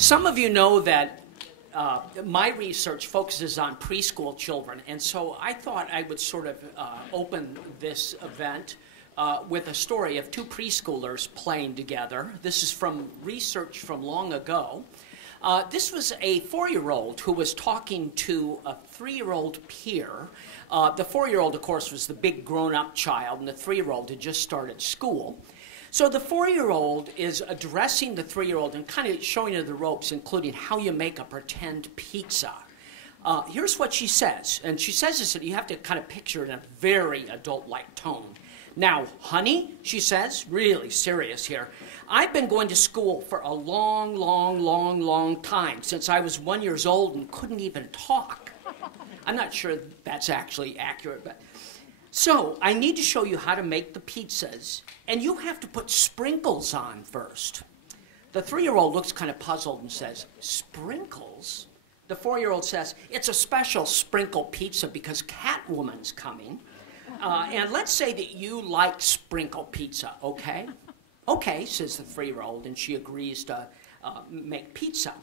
Some of you know that my research focuses on preschool children, and so I thought I would sort of open this event with a story of two preschoolers playing together. This is from research from long ago. This was a 4-year-old who was talking to a 3-year-old peer. The 4-year-old, of course, was the big grown-up child, and the 3-year-old had just started school. So the 4-year-old is addressing the 3-year-old and kind of showing her the ropes, including how you make a pretend pizza. Here's what she says, and she says this, and you have to kind of picture it in a very adult-like tone. Now, honey, she says, really serious here, I've been going to school for a long time, since I was 1 year old and couldn't even talk. I'm not sure that's actually accurate, but... So, I need to show you how to make the pizzas, and you have to put sprinkles on first. The 3-year-old looks kind of puzzled and says, sprinkles? The 4-year-old says, it's a special sprinkle pizza because Catwoman's coming. And let's say that you like sprinkle pizza, okay? Okay, says the 3-year-old, and she agrees to make pizza.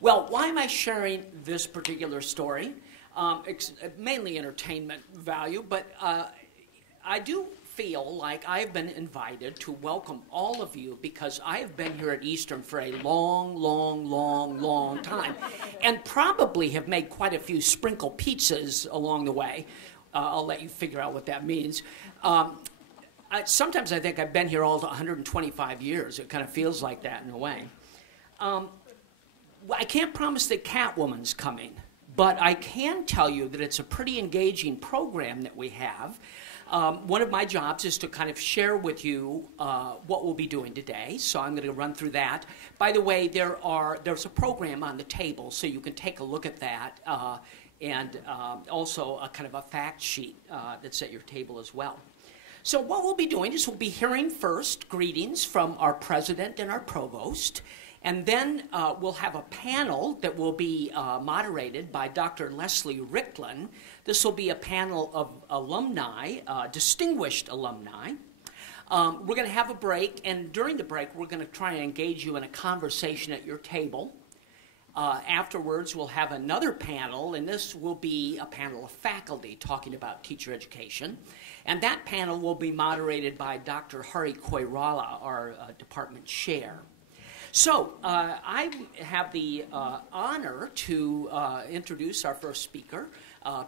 Well, why am I sharing this particular story? Mainly entertainment value, but I do feel like I've been invited to welcome all of you because I have been here at Eastern for a long time, and probably have made quite a few sprinkle pizzas along the way. I'll let you figure out what that means. Sometimes I think I've been here all 125 years. It kind of feels like that in a way. I can't promise that Catwoman's coming, but I can tell you that it's a pretty engaging program that we have. One of my jobs is to kind of share with you what we'll be doing today, so I'm going to run through that. By the way, there's a program on the table, so you can take a look at that, and also a kind of a fact sheet that's at your table as well. So what we'll be doing is we'll be hearing first greetings from our president and our provost. And then we'll have a panel that will be moderated by Dr. Leslie Ricklin. This will be a panel of alumni, distinguished alumni. We're going to have a break, and during the break, we're going to try and engage you in a conversation at your table. Afterwards, we'll have another panel, and this will be a panel of faculty talking about teacher education. And that panel will be moderated by Dr. Koirala, our department chair. So, I have the honor to introduce our first speaker,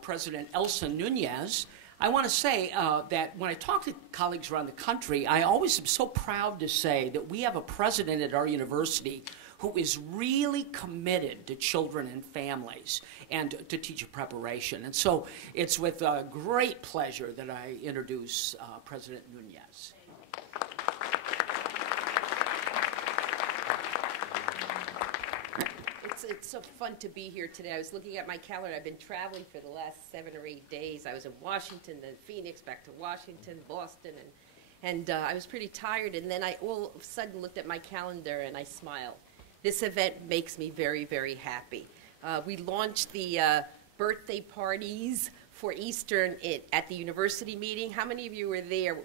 President Elsa Nunez. I want to say that when I talk to colleagues around the country, I always am so proud to say that we have a president at our university who is really committed to children and families and to teacher preparation. And so it's with great pleasure that I introduce President Nunez. It's so fun to be here today. I was looking at my calendar. I've been traveling for the last 7 or 8 days. I was in Washington, then Phoenix, back to Washington, Boston, and I was pretty tired. And then I all of a sudden looked at my calendar and I smiled. This event makes me very, very happy. We launched the birthday parties for Eastern at the university meeting. How many of you were there?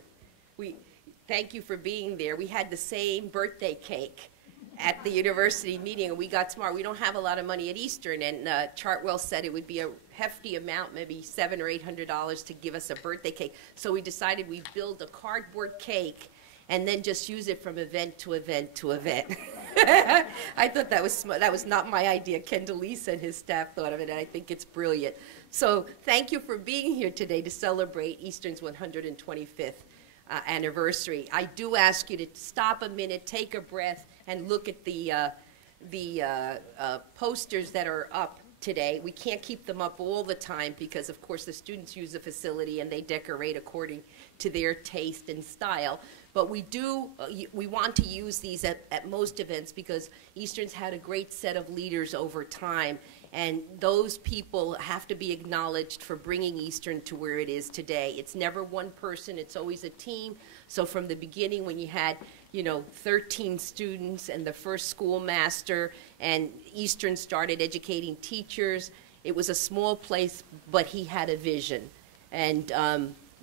Thank you for being there. We had the same birthday cake at the university meeting, and we got smart. We don't have a lot of money at Eastern, and Chartwell said it would be a hefty amount, maybe $700 or $800 to give us a birthday cake. So we decided we'd build a cardboard cake and then just use it from event to event to event. I thought that was smart. That was not my idea. Ken DeLisa and his staff thought of it, and I think it's brilliant. So thank you for being here today to celebrate Eastern's 125th anniversary. I do ask you to stop a minute, take a breath, and look at the posters that are up today. We can't keep them up all the time because, of course, the students use the facility and they decorate according to their taste and style. But we want to use these at most events because Eastern's had a great set of leaders over time, and those people have to be acknowledged for bringing Eastern to where it is today. It's never one person, it's always a team. So from the beginning when you had 13 students and the first schoolmaster, and Eastern started educating teachers, it was a small place, but he had a vision. And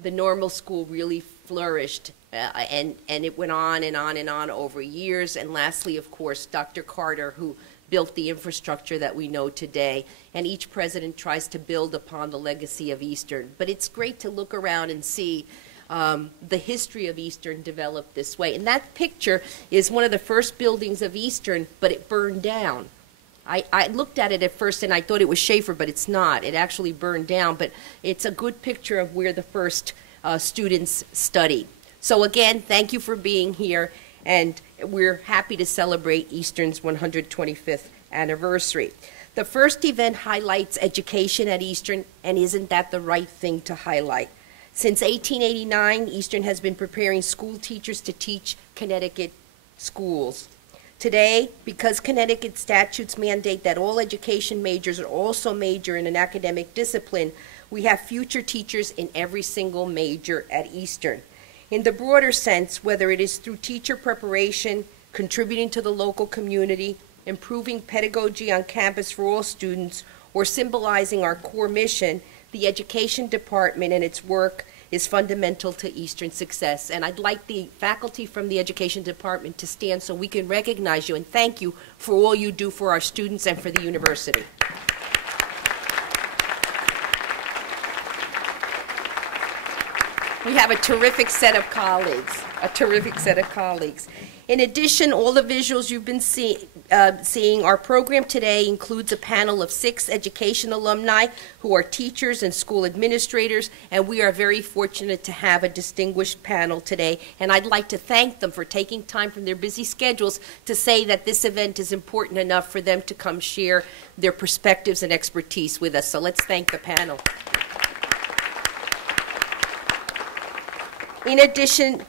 the normal school really flourished, and it went on and on and on over years. And lastly, of course, Dr. Carter, who built the infrastructure that we know today, and each president tries to build upon the legacy of Eastern. But it's great to look around and see the history of Eastern developed this way. And that picture is one of the first buildings of Eastern, but it burned down. I looked at it at first and I thought it was Schaefer, but it's not. It actually burned down, but it's a good picture of where the first students studied. So again, thank you for being here, and we're happy to celebrate Eastern's 125th anniversary. The first event highlights education at Eastern, and isn't that the right thing to highlight? Since 1889, Eastern has been preparing school teachers to teach Connecticut schools. Today, because Connecticut statutes mandate that all education majors are also major in an academic discipline, we have future teachers in every single major at Eastern. In the broader sense, whether it is through teacher preparation, contributing to the local community, improving pedagogy on campus for all students, or symbolizing our core mission, the Education Department and its work is fundamental to Eastern success. And I'd like the faculty from the Education Department to stand so we can recognize you and thank you for all you do for our students and for the university. We have a terrific set of colleagues, In addition, all the visuals you've been seeing, our program today includes a panel of 6 education alumni who are teachers and school administrators, and we are very fortunate to have a distinguished panel today. And I'd like to thank them for taking time from their busy schedules to say that this event is important enough for them to come share their perspectives and expertise with us. So let's thank the panel. In addition,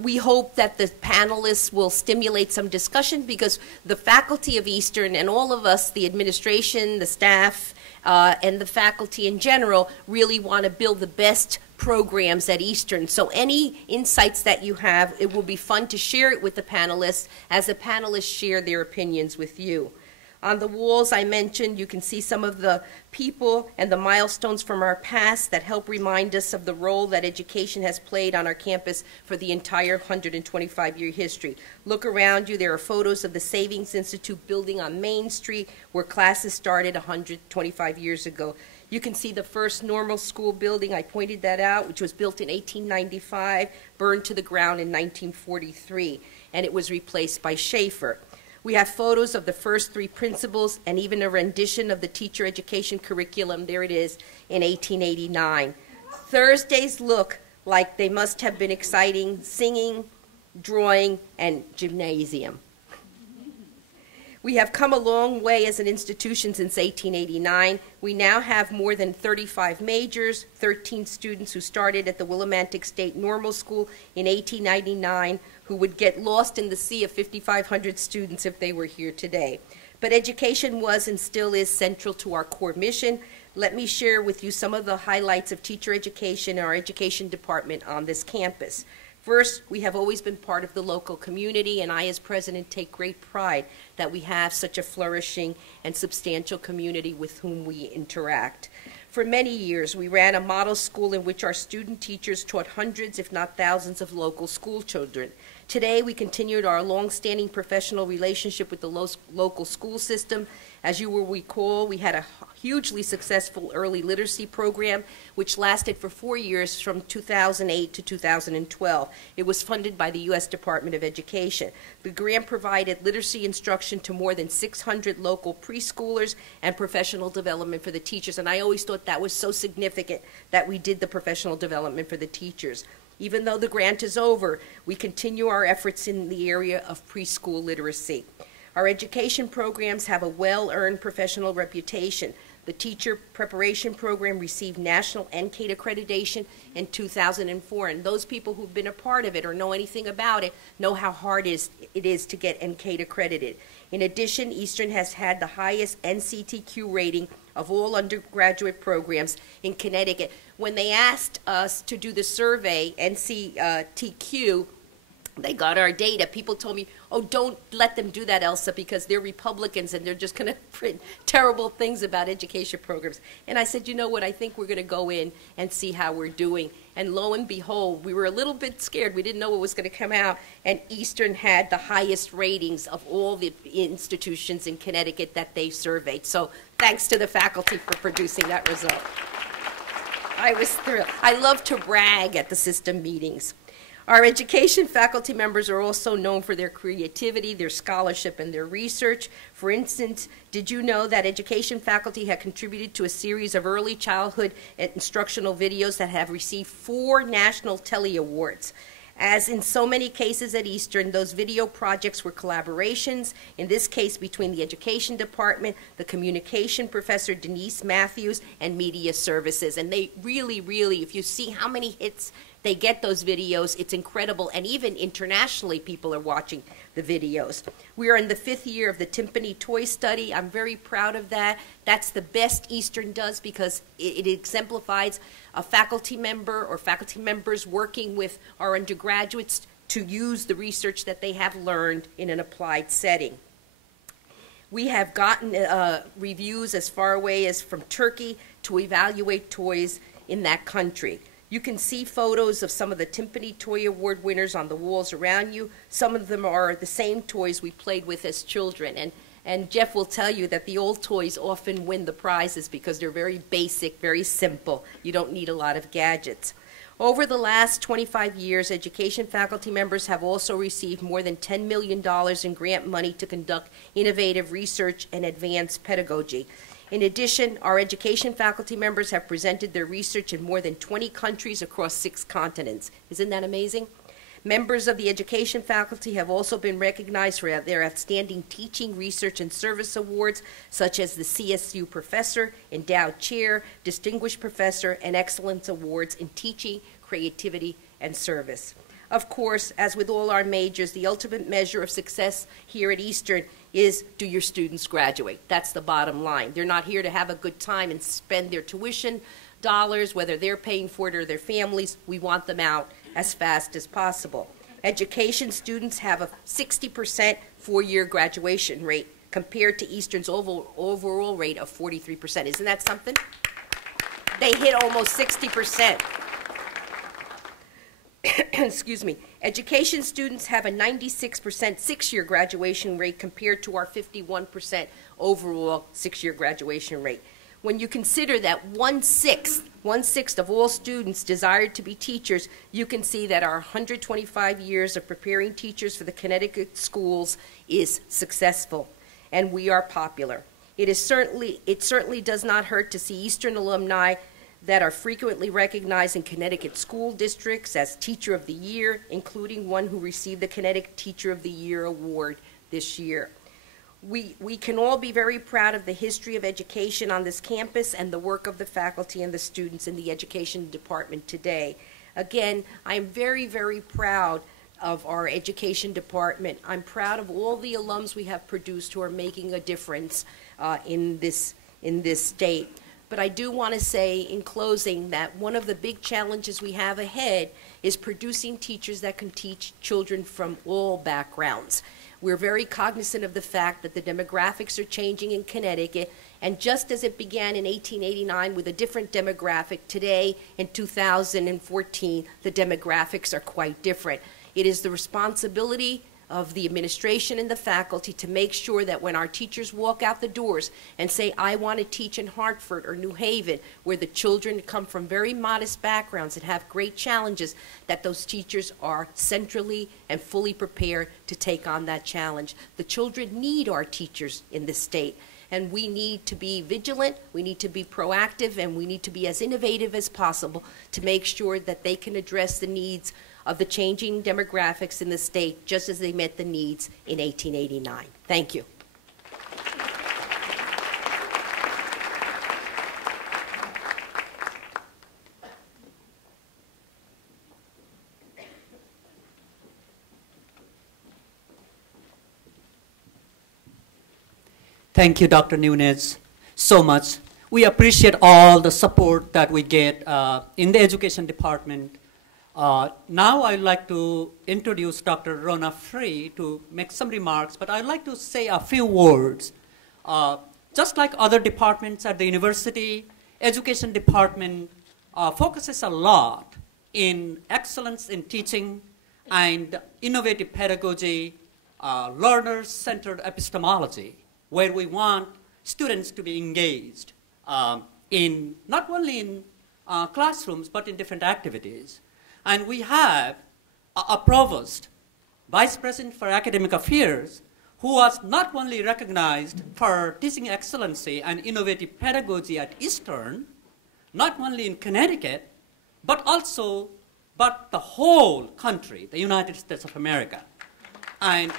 we hope that the panelists will stimulate some discussion, because the faculty of Eastern and all of us, the administration, the staff, and the faculty in general, really want to build the best programs at Eastern. So any insights that you have, it will be fun to share it with the panelists as the panelists share their opinions with you. On the walls I mentioned, you can see some of the people and the milestones from our past that help remind us of the role that education has played on our campus for the entire 125-year history. Look around you, there are photos of the Savings Institute building on Main Street where classes started 125 years ago. You can see the first normal school building, I pointed that out, which was built in 1895, burned to the ground in 1943, and it was replaced by Schaefer. We have photos of the first 3 principals and even a rendition of the teacher education curriculum, there it is, in 1889. Thursdays look like they must have been exciting: singing, drawing, and gymnasium. We have come a long way as an institution since 1889. We now have more than 35 majors, 13 students who started at the Willimantic State Normal School in 1899, who would get lost in the sea of 5,500 students if they were here today. But education was and still is central to our core mission. Let me share with you some of the highlights of teacher education in our education department on this campus. First, we have always been part of the local community, and I as president take great pride that we have such a flourishing and substantial community with whom we interact. For many years, we ran a model school in which our student teachers taught hundreds, if not thousands, of local school children. Today, we continued our long-standing professional relationship with the local school system. As you will recall, we had a hugely successful early literacy program, which lasted for 4 years from 2008 to 2012. It was funded by the U.S. Department of Education. The grant provided literacy instruction to more than 600 local preschoolers and professional development for the teachers. And I always thought that was so significant that we did the professional development for the teachers. Even though the grant is over, we continue our efforts in the area of preschool literacy. Our education programs have a well-earned professional reputation. The teacher preparation program received national NCATE accreditation in 2004, and those people who've been a part of it or know anything about it know how hard it is to get NCATE accredited. In addition, Eastern has had the highest NCTQ rating of all undergraduate programs in Connecticut. When they asked us to do the survey, NCTQ, they got our data. People told me, oh, don't let them do that, Elsa, because they're Republicans and they're just going to print terrible things about education programs. And I said, you know what, I think we're going to go in and see how we're doing. And lo and behold, we were a little bit scared. We didn't know what was going to come out. And Eastern had the highest ratings of all the institutions in Connecticut that they surveyed. So thanks to the faculty for producing that result. I was thrilled. I love to brag at the system meetings. Our education faculty members are also known for their creativity, their scholarship, and their research. For instance, did you know that education faculty have contributed to a series of early childhood instructional videos that have received 4 national Telly Awards? As in so many cases at Eastern, those video projects were collaborations, in this case between the education department, the communication professor Denise Matthews, and media services. And they really, really, if you see how many hits they get those videos, it's incredible. And even internationally, people are watching the videos. We are in the 5th year of the Timpani Toy Study. I'm very proud of that. That's the best Eastern does because it exemplifies a faculty member or faculty members working with our undergraduates to use the research that they have learned in an applied setting. We have gotten reviews as far away as from Turkey to evaluate toys in that country. You can see photos of some of the Timpani Toy Award winners on the walls around you. Some of them are the same toys we played with as children. And Jeff will tell you that the old toys often win the prizes because they're very basic, very simple. You don't need a lot of gadgets. Over the last 25 years, education faculty members have also received more than $10 million in grant money to conduct innovative research and advanced pedagogy. In addition, our education faculty members have presented their research in more than 20 countries across 6 continents. Isn't that amazing? Members of the education faculty have also been recognized for their outstanding teaching, research, and service awards, such as the CSU Professor, Endowed Chair, Distinguished Professor, and Excellence Awards in Teaching, Creativity, and Service. Of course, as with all our majors, the ultimate measure of success here at Eastern is, do your students graduate? That's the bottom line. They're not here to have a good time and spend their tuition dollars, whether they're paying for it or their families. We want them out as fast as possible. Education students have a 60% 4-year graduation rate compared to Eastern's overall rate of 43%. Isn't that something? They hit almost 60%. Excuse me. Education students have a 96% 6-year graduation rate compared to our 51% overall 6-year graduation rate. When you consider that one-sixth of all students desired to be teachers, you can see that our 125 years of preparing teachers for the Connecticut schools is successful, and we are popular. It certainly does not hurt to see Eastern alumni that are frequently recognized in Connecticut school districts as Teacher of the Year, including one who received the Connecticut Teacher of the Year award this year. We can all be very proud of the history of education on this campus and the work of the faculty and the students in the education department today. Again, I am very, very proud of our education department. I'm proud of all the alums we have produced who are making a difference in this state. But I do want to say in closing that one of the big challenges we have ahead is producing teachers that can teach children from all backgrounds. We're very cognizant of the fact that the demographics are changing in Connecticut, and just as it began in 1889 with a different demographic, today in 2014, the demographics are quite different. It is the responsibility of the administration and the faculty to make sure that when our teachers walk out the doors and say, I want to teach in Hartford or New Haven, where the children come from very modest backgrounds and have great challenges, that those teachers are centrally and fully prepared to take on that challenge. The children need our teachers in this state, and we need to be vigilant, we need to be proactive, and we need to be as innovative as possible to make sure that they can address the needs of the changing demographics in the state, just as they met the needs in 1889. Thank you. Thank you, Dr. Nunez, so much. We appreciate all the support that we get in the education department Now I'd like to introduce Dr. Rhona Free to make some remarks, but I'd like to say a few words. Just like other departments at the university, education department focuses a lot in excellence in teaching and innovative pedagogy, learner-centered epistemology, where we want students to be engaged in not only in classrooms, but in different activities. And we have a provost, vice president for academic affairs, who was not only recognized for teaching excellency and innovative pedagogy at Eastern, not only in Connecticut, but the whole country, the United States of America. And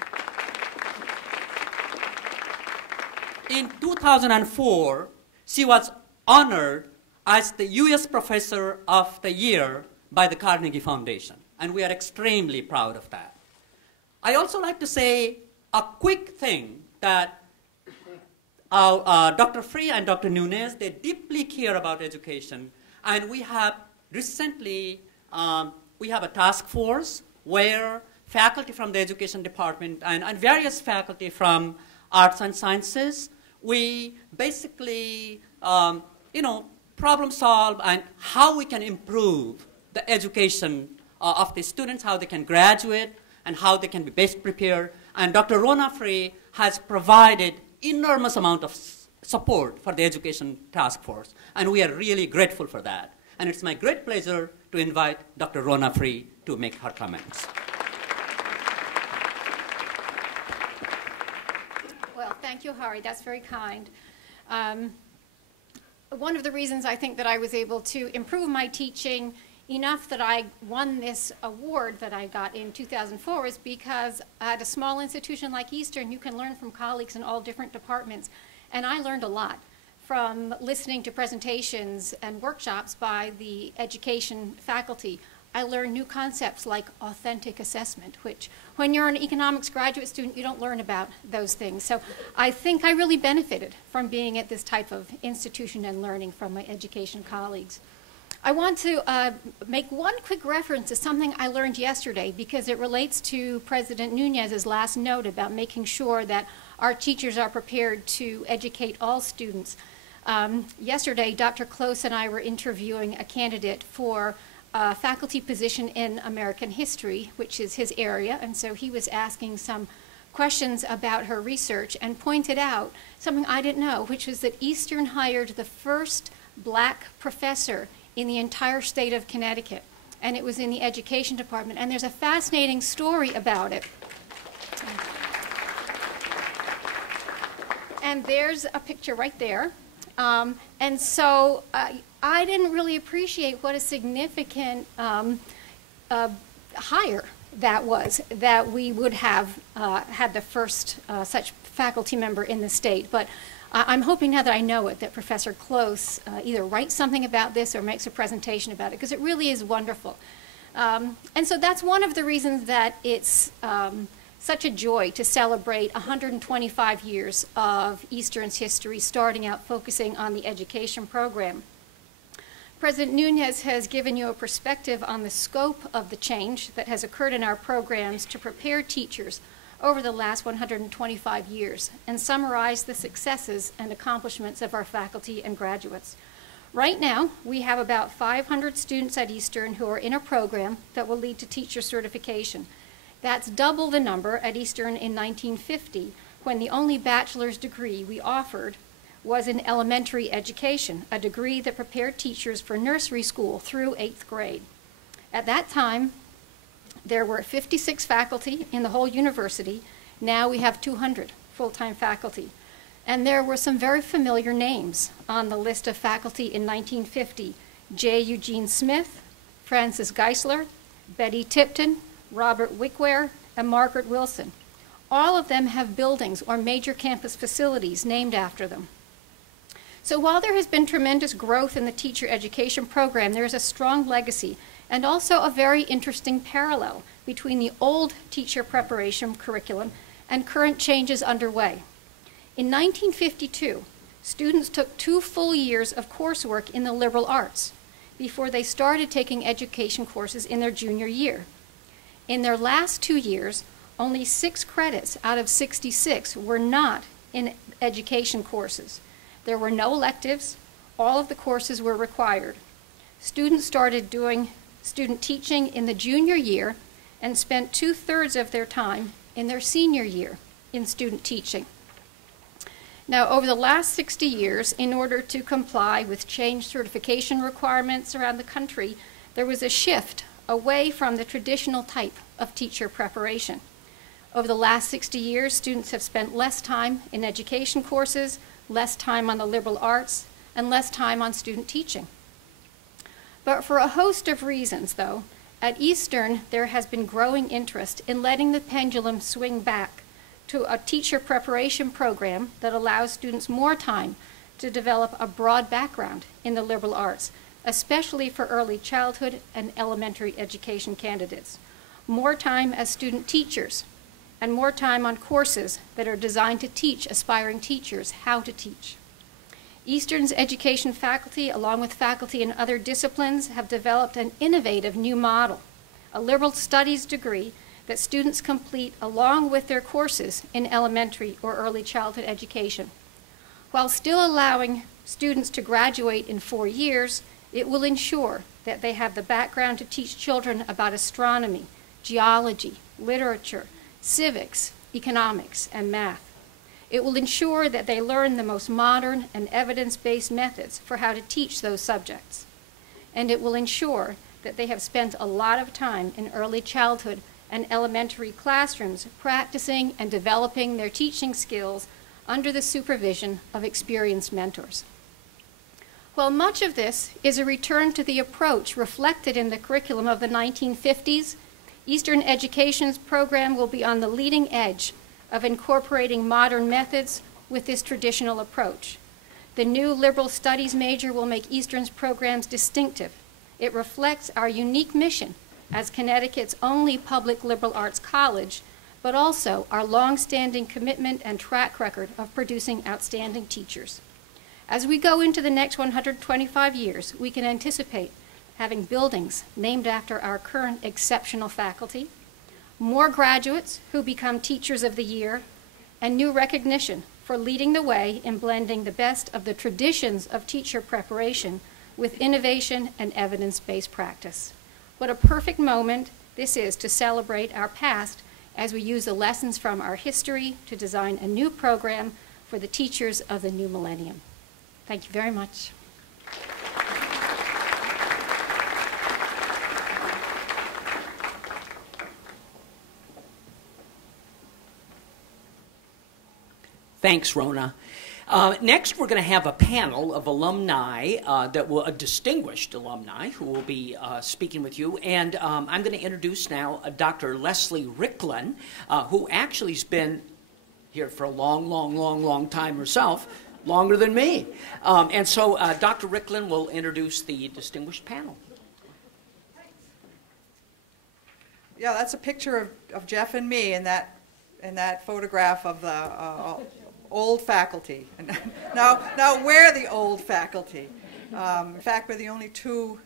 in 2004, she was honored as the U.S. Professor of the Year by the Carnegie Foundation, and we are extremely proud of that. I also like to say a quick thing that Dr. Free and Dr. Nunez, they deeply care about education, and we have recently, we have a task force where faculty from the education department and various faculty from arts and sciences, we basically, problem solve and how we can improve the education of the students, how they can graduate, and how they can be best prepared. And Dr. Rhona Free has provided enormous amount of support for the education task force, and we are really grateful for that. And it's my great pleasure to invite Dr. Rhona Free to make her comments. Well, thank you, Hari. That's very kind. One of the reasons I think that I was able to improve my teaching enough that I won this award that I got in 2004 is because at a small institution like Eastern, you can learn from colleagues in all different departments. And I learned a lot from listening to presentations and workshops by the education faculty. I learned new concepts like authentic assessment, which when you're an economics graduate student, you don't learn about those things. So I think I really benefited from being at this type of institution and learning from my education colleagues. I want to make one quick reference to something I learned yesterday because it relates to President Nunez's last note about making sure that our teachers are prepared to educate all students. Yesterday, Dr. Close and I were interviewing a candidate for a faculty position in American history, which is his area, and so he was asking some questions about her research and pointed out something I didn't know, which was that Eastern hired the first black professor in the entire state of Connecticut, and it was in the education department, and there's a fascinating story about it. And there's a picture right there. And so I didn't really appreciate what a significant hire that was, that we would have had the first such faculty member in the state. But I'm hoping now that I know it, that Professor Close either writes something about this or makes a presentation about it, because it really is wonderful. And so that's one of the reasons that it's such a joy to celebrate 125 years of Eastern's history, starting out focusing on the education program. President Nunez has given you a perspective on the scope of the change that has occurred in our programs to prepare teachers over the last 125 years and summarize the successes and accomplishments of our faculty and graduates. Right now, we have about 500 students at Eastern who are in a program that will lead to teacher certification. That's double the number at Eastern in 1950, when the only bachelor's degree we offered was in elementary education, a degree that prepared teachers for nursery school through 8th grade. At that time, there were 56 faculty in the whole university. Now we have 200 full-time faculty. And there were some very familiar names on the list of faculty in 1950. J. Eugene Smith, Francis Geisler, Betty Tipton, Robert Wickware, and Margaret Wilson. All of them have buildings or major campus facilities named after them. So while there has been tremendous growth in the teacher education program, there is a strong legacy and also a very interesting parallel between the old teacher preparation curriculum and current changes underway. In 1952, students took 2 full years of coursework in the liberal arts. before they started taking education courses in their junior year. In their last 2 years, only 6 credits out of 66 were not in education courses. There were no electives. All of the courses were required. Students started doing student teaching in the junior year and spent 2/3 of their time in their senior year in student teaching. Now, over the last 60 years, in order to comply with changed certification requirements around the country, there was a shift away from the traditional type of teacher preparation. Over the last 60 years, students have spent less time in education courses, less time on the liberal arts, and less time on student teaching. But for a host of reasons, though, at Eastern, there has been growing interest in letting the pendulum swing back to a teacher preparation program that allows students more time to develop a broad background in the liberal arts, especially for early childhood and elementary education candidates. More time as student teachers, and more time on courses that are designed to teach aspiring teachers how to teach. Eastern's education faculty, along with faculty in other disciplines, have developed an innovative new model, a liberal studies degree that students complete along with their courses in elementary or early childhood education. While still allowing students to graduate in 4 years, it will ensure that they have the background to teach children about astronomy, geology, literature, civics, economics, and math. It will ensure that they learn the most modern and evidence-based methods for how to teach those subjects. And it will ensure that they have spent a lot of time in early childhood and elementary classrooms practicing and developing their teaching skills under the supervision of experienced mentors. While much of this is a return to the approach reflected in the curriculum of the 1950s, Eastern Education's program will be on the leading edge of incorporating modern methods with this traditional approach. The new liberal studies major will make Eastern's programs distinctive. It reflects our unique mission as Connecticut's only public liberal arts college, but also our long-standing commitment and track record of producing outstanding teachers. As we go into the next 125 years, we can anticipate having buildings named after our current exceptional faculty, more graduates who become teachers of the year, and new recognition for leading the way in blending the best of the traditions of teacher preparation with innovation and evidence-based practice. What a perfect moment this is to celebrate our past as we use the lessons from our history to design a new program for the teachers of the new millennium. Thank you very much. Thanks, Rhona. Next, we're going to have a panel of alumni, a distinguished alumni who will be speaking with you. And I'm going to introduce now Dr. Leslie Ricklin, who actually has been here for a long time herself, longer than me. And so Dr. Ricklin will introduce the distinguished panel. Yeah, that's a picture of Jeff and me in that photograph of the old faculty. Now we're the old faculty. In fact, we're the only 2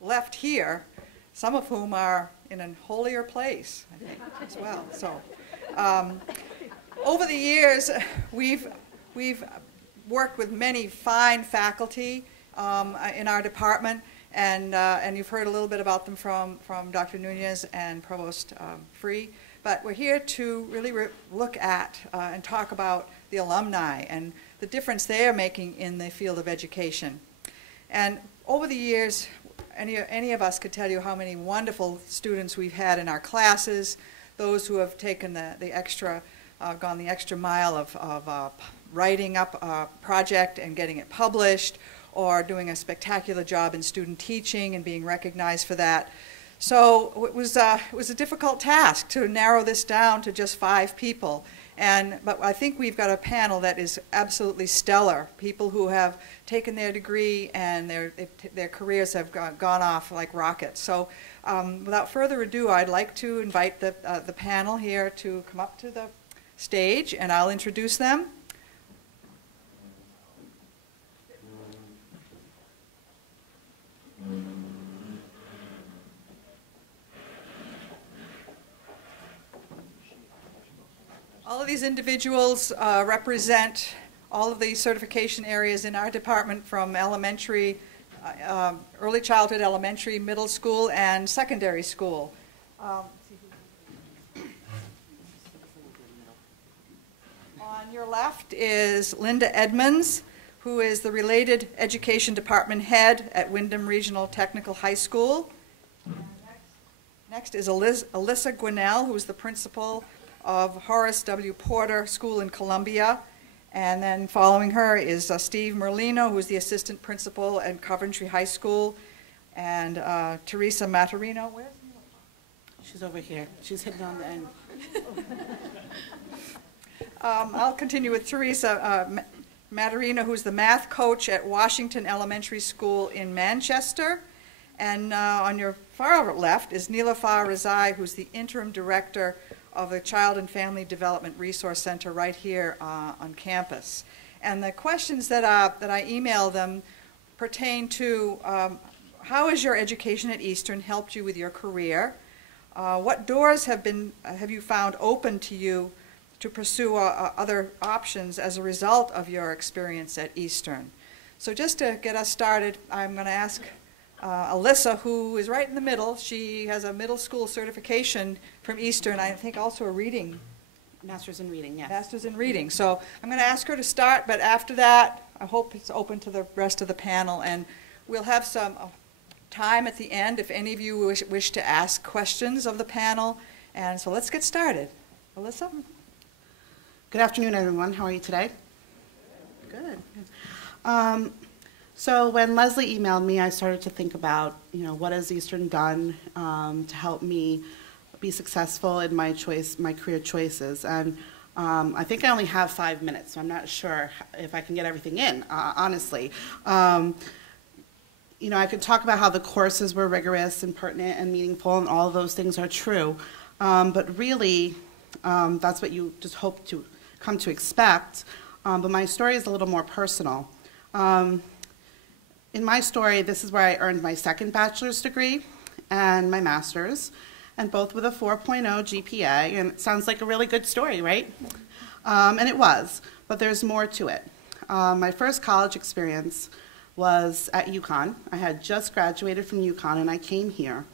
left here, some of whom are in a holier place, I think, as well. So, over the years, we've worked with many fine faculty in our department, and you've heard a little bit about them from Dr. Nunez and Provost Free. But we're here to really look at and talk about the alumni and the difference they are making in the field of education. And over the years, any of us could tell you how many wonderful students we've had in our classes, those who have taken gone the extra mile of writing up a project and getting it published, or doing a spectacular job in student teaching and being recognized for that. So it was a difficult task to narrow this down to just 5 people. But I think we've got a panel that is absolutely stellar. People who have taken their degree and their careers have gone off like rockets. So without further ado, I'd like to invite the panel here to come up to the stage, and I'll introduce them. All of these individuals represent all of the certification areas in our department, from elementary, early childhood, elementary, middle school, and secondary school. On your left is Linda Edmonds, who is the related education department head at Windham Regional Technical High School. Next is Alyssa Gwinnell, who is the principal of Horace W. Porter School in Columbia. And then following her is Steve Merlino, who is the assistant principal at Coventry High School. And Teresa Maturino, where's She's over here. She's hidden on the end. I'll continue with Teresa Maturino, who's the math coach at Washington Elementary School in Manchester. And on your far left is Nilafar Razai, who's the interim director of the Child and Family Development Resource Center right here on campus. And the questions that I emailed them pertain to how has your education at Eastern helped you with your career? What doors have you found open to you to pursue other options as a result of your experience at Eastern? So just to get us started, I'm going to ask Alyssa, who is right in the middle. She has a middle school certification from Eastern, I think also a reading. Master's in reading, yes. Master's in reading. So I'm going to ask her to start, but after that, I hope it's open to the rest of the panel, and we'll have some time at the end if any of you wish to ask questions of the panel. And so let's get started. Alyssa? Good afternoon, everyone. How are you today? Good. So when Leslie emailed me, I started to think about, what has Eastern done to help me be successful in my career choices. And I think I only have 5 minutes, so I'm not sure if I can get everything in, honestly. I could talk about how the courses were rigorous and pertinent and meaningful, and all of those things are true. But really, that's what you just hope to come to expect. But my story is a little more personal. In my story, this is where I earned my second bachelor's degree and my master's, and both with a 4.0 GPA, and it sounds like a really good story, right? And it was, but there's more to it. My first college experience was at UConn. I had just graduated from UConn, and I came here.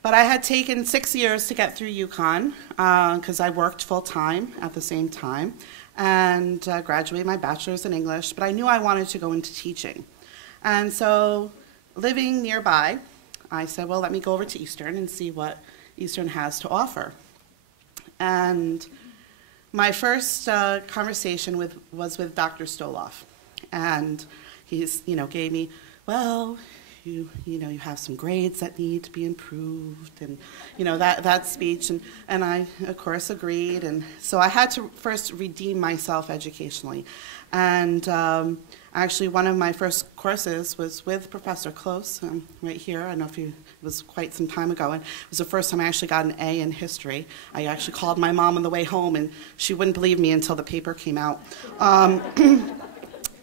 But I had taken 6 years to get through UConn because I worked full-time at the same time, and graduated my bachelor's in English, but I knew I wanted to go into teaching. And so, living nearby, I said, well, let me go over to Eastern and see what Eastern has to offer. And my first conversation was with Dr. Stoloff. And he's, gave me, well, you have some grades that need to be improved, and, that speech. And I, of course, agreed. And so I had to first redeem myself educationally. And actually, one of my first courses was with Professor Close, right here. I don't know if it was quite some time ago. And it was the first time I actually got an A in history. I actually called my mom on the way home, and she wouldn't believe me until the paper came out.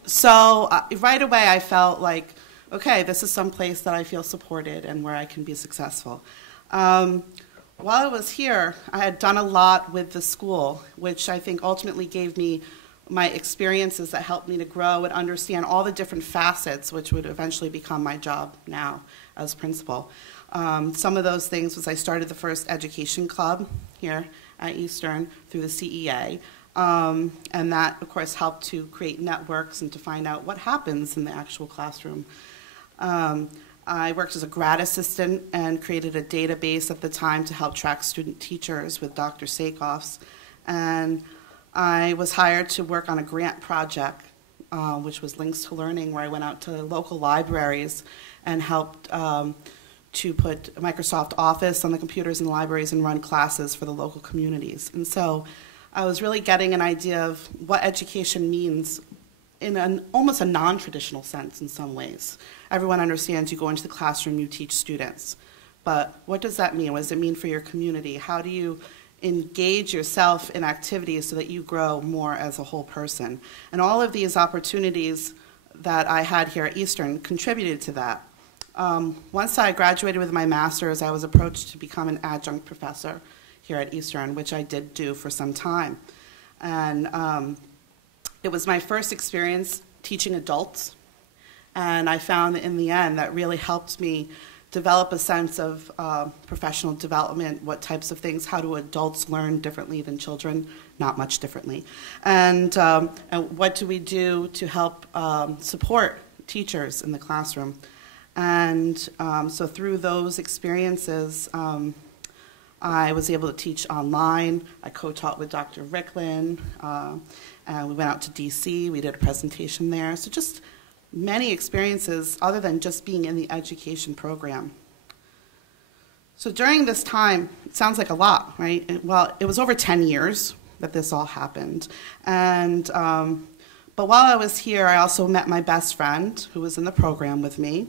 So right away, I felt like, okay, this is some place that I feel supported and where I can be successful. While I was here, I had done a lot with the school, which I think ultimately gave me my experiences that helped me to grow and understand all the different facets, which would eventually become my job now as principal. Some of those things was I started the first education club here at Eastern through the CEA. And that, of course, helped to create networks and to find out what happens in the actual classroom. I worked as a grad assistant and created a database at the time to help track student teachers with Dr. Sakoffs. And I was hired to work on a grant project, which was Links to Learning, where I went out to local libraries and helped to put Microsoft Office on the computers in the libraries and run classes for the local communities. And so I was really getting an idea of what education means in almost a non-traditional sense in some ways. Everyone understands you go into the classroom, you teach students. But what does that mean? What does it mean for your community? How do you engage yourself in activities so that you grow more as a whole person? And all of these opportunities that I had here at Eastern contributed to that. Once I graduated with my master's, I was approached to become an adjunct professor here at Eastern, which I did do for some time. And it was my first experience teaching adults, and I found that in the end that really helped me develop a sense of professional development, what types of things, how do adults learn differently than children? Not much differently. And what do we do to help support teachers in the classroom? And so through those experiences, I was able to teach online. I co-taught with Dr. Ricklin, and we went out to DC. We did a presentation there. So just many experiences other than just being in the education program. So during this time, it sounds like a lot, right? Well, it was over 10 years that this all happened. And, but while I was here, I also met my best friend who was in the program with me.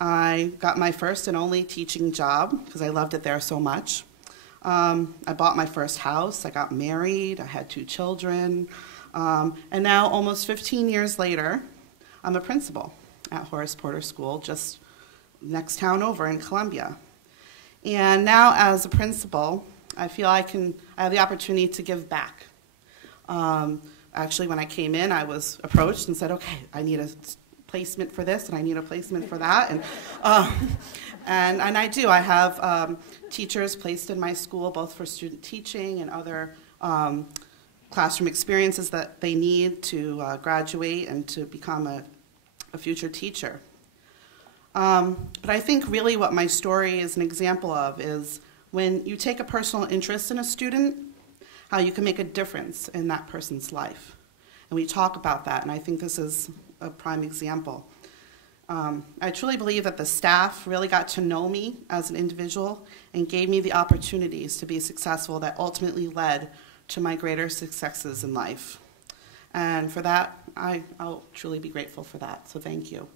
I got my first and only teaching job because I loved it there so much. I bought my first house, I got married, I had 2 children, and now almost 15 years later, I'm a principal at Horace Porter School, just next town over in Columbia. And now as a principal, I feel I have the opportunity to give back. Actually, when I came in, I was approached and said, okay, I need a placement for this, and I need a placement for that. And I do. I have teachers placed in my school, both for student teaching and other classroom experiences that they need to graduate and to become a future teacher. But I think really what my story is an example of is when you take a personal interest in a student, how you can make a difference in that person's life. And we talk about that, and I think this is a prime example. I truly believe that the staff really got to know me as an individual and gave me the opportunities to be successful that ultimately led to my greater successes in life. And for that, I'll truly be grateful for that, so thank you.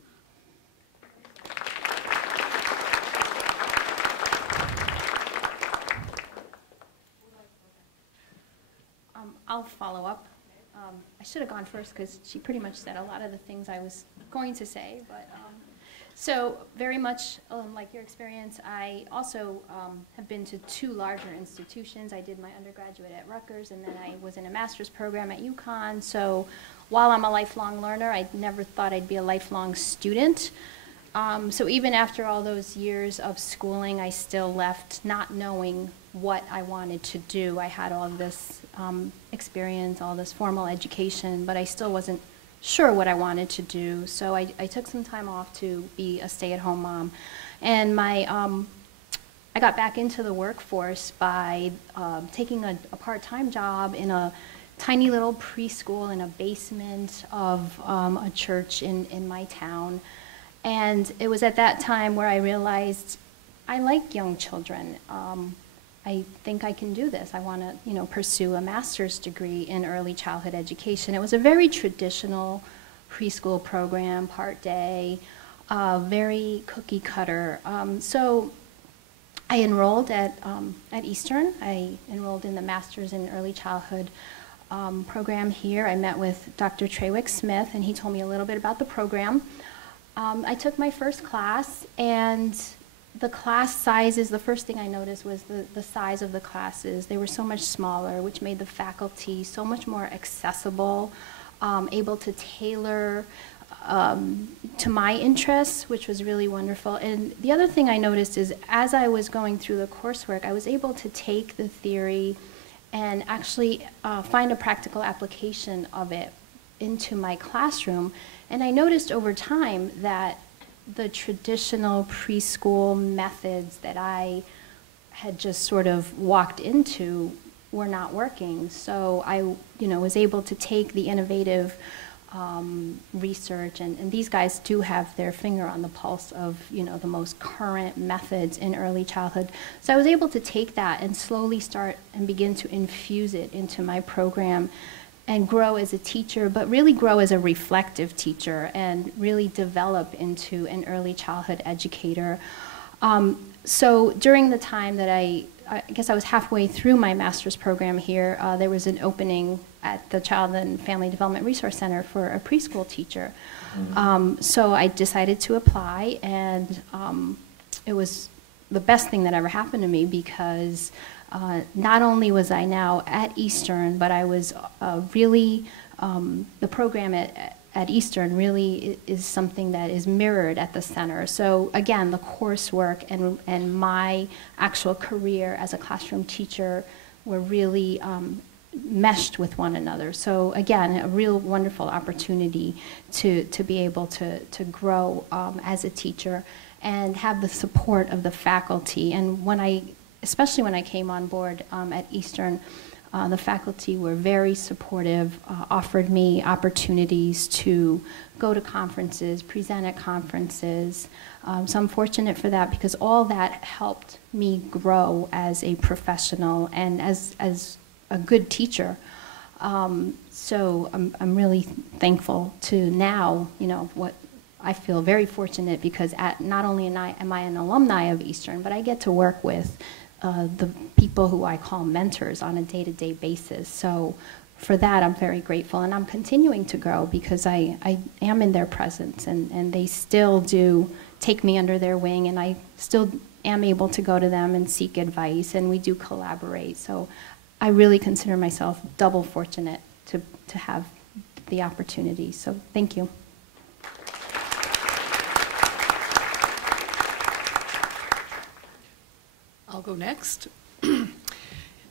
I'll follow up. I should have gone first because she pretty much said a lot of the things I was going to say. But so very much like your experience, I also have been to 2 larger institutions. I did my undergraduate at Rutgers, and then I was in a master's program at UConn. So while I'm a lifelong learner, I never thought I'd be a lifelong student. So even after all those years of schooling, I still left not knowing what I wanted to do. I had all of this experience, all this formal education, but I still wasn't sure what I wanted to do. So I took some time off to be a stay-at-home mom. And I got back into the workforce by taking a part-time job in a tiny little preschool in a basement of a church in my town. And it was at that time where I realized I like young children. I think I can do this. I want to, pursue a master's degree in early childhood education. It was a very traditional preschool program, part day, very cookie cutter. So I enrolled at Eastern. I enrolled in the master's in early childhood program here. I met with Dr. Trawick-Smith, and he told me a little bit about the program. I took my first class, and the class sizes, the first thing I noticed was the size of the classes. They were so much smaller, which made the faculty so much more accessible, able to tailor to my interests, which was really wonderful. And the other thing I noticed is as I was going through the coursework, I was able to take the theory and actually find a practical application of it into my classroom. And I noticed over time that the traditional preschool methods that I had just sort of walked into were not working. So I, was able to take the innovative research, and these guys do have their finger on the pulse of, the most current methods in early childhood. So I was able to take that and slowly start and begin to infuse it into my program and grow as a teacher, but really grow as a reflective teacher and really develop into an early childhood educator. So during the time that I guess I was halfway through my master's program here, there was an opening at the Child and Family Development Resource Center for a preschool teacher. So I decided to apply, and it was the best thing that ever happened to me, because not only was I now at Eastern, but I was really, the program at Eastern really is something that is mirrored at the center. So again, the coursework and my actual career as a classroom teacher were really meshed with one another. So again, a real wonderful opportunity to be able to grow as a teacher and have the support of the faculty. And especially when I came on board at Eastern, the faculty were very supportive, offered me opportunities to go to conferences, present at conferences. So I'm fortunate for that, because all that helped me grow as a professional and as a good teacher. So I'm really thankful to now, what I feel very fortunate, because not only am I an alumni of Eastern, but I get to work with the people who I call mentors on a day-to-day basis. So for that, I'm very grateful, and I'm continuing to grow because I am in their presence, and they still do take me under their wing, and I still am able to go to them and seek advice, and we do collaborate. So I really consider myself double fortunate to have the opportunity. So thank you. I'll go next.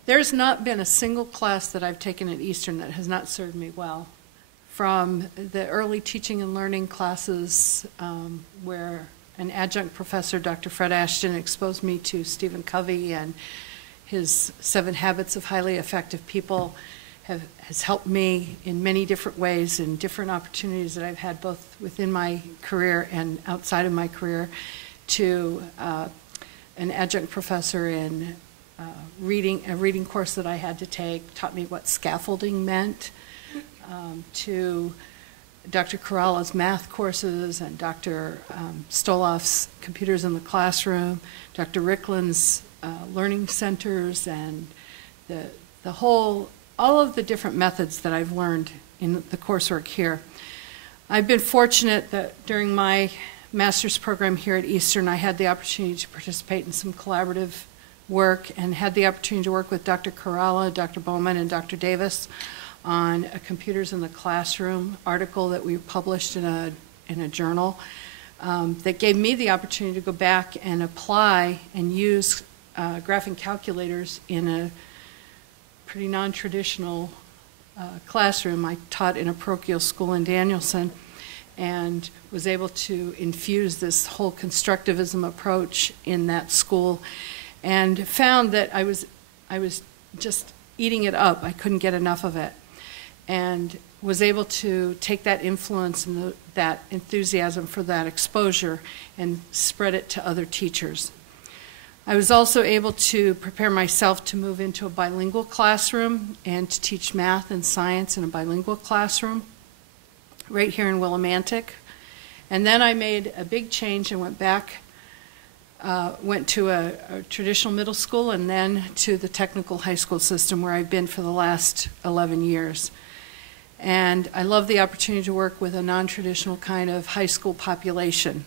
There's not been a single class that I've taken at Eastern that has not served me well. From the early teaching and learning classes where an adjunct professor, Dr. Fred Ashton, exposed me to Stephen Covey and his 7 Habits of Highly Effective People, has helped me in many different ways and different opportunities that I've had both within my career and outside of my career, to an adjunct professor in a reading course that I had to take, taught me what scaffolding meant, to Dr. Koirala's math courses and Dr. Stoloff's Computers in the Classroom, Dr. Ricklin's learning centers, and all of the different methods that I've learned in the coursework here. I've been fortunate that during my master's program here at Eastern, I had the opportunity to participate in some collaborative work and had the opportunity to work with Dr. Koirala, Dr. Bowman, and Dr. Davis on a Computers in the Classroom article that we published in a journal that gave me the opportunity to go back and apply and use graphing calculators in a pretty non-traditional classroom. I taught in a parochial school in Danielson, and was able to infuse this whole constructivism approach in that school, and found that I was just eating it up. I couldn't get enough of it, and was able to take that influence and that enthusiasm for that exposure and spread it to other teachers. I was also able to prepare myself to move into a bilingual classroom and to teach math and science in a bilingual classroom right here in Willimantic. And then I made a big change and went to a traditional middle school and then to the technical high school system, where I've been for the last 11 years. And I love the opportunity to work with a non-traditional kind of high school population.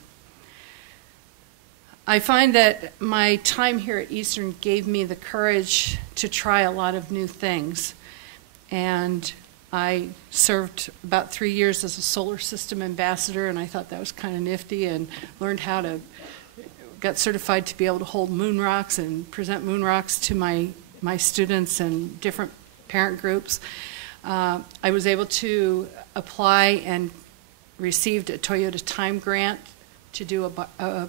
I find that my time here at Eastern gave me the courage to try a lot of new things. And I served about 3 years as a solar system ambassador, and I thought that was kind of nifty, and learned how to, got certified to be able to hold moon rocks and present moon rocks to my students and different parent groups. I was able to apply and received a Toyota Time Grant to do a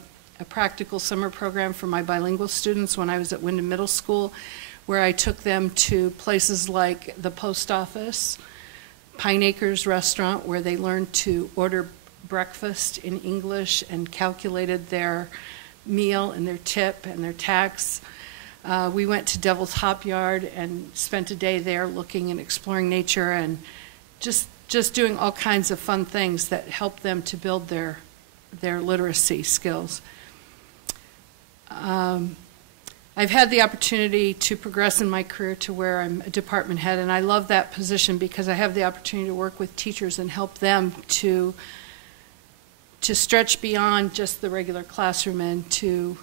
practical summer program for my bilingual students when I was at Windham Middle School, where I took them to places like the post office, Pine Acres restaurant, where they learned to order breakfast in English and calculated their meal and their tip and their tax. We went to Devil's Hop Yard and spent a day there looking and exploring nature and just doing all kinds of fun things that helped them to build their literacy skills. I've had the opportunity to progress in my career to where I'm a department head, and I love that position because I have the opportunity to work with teachers and help them to stretch beyond just the regular classroom and to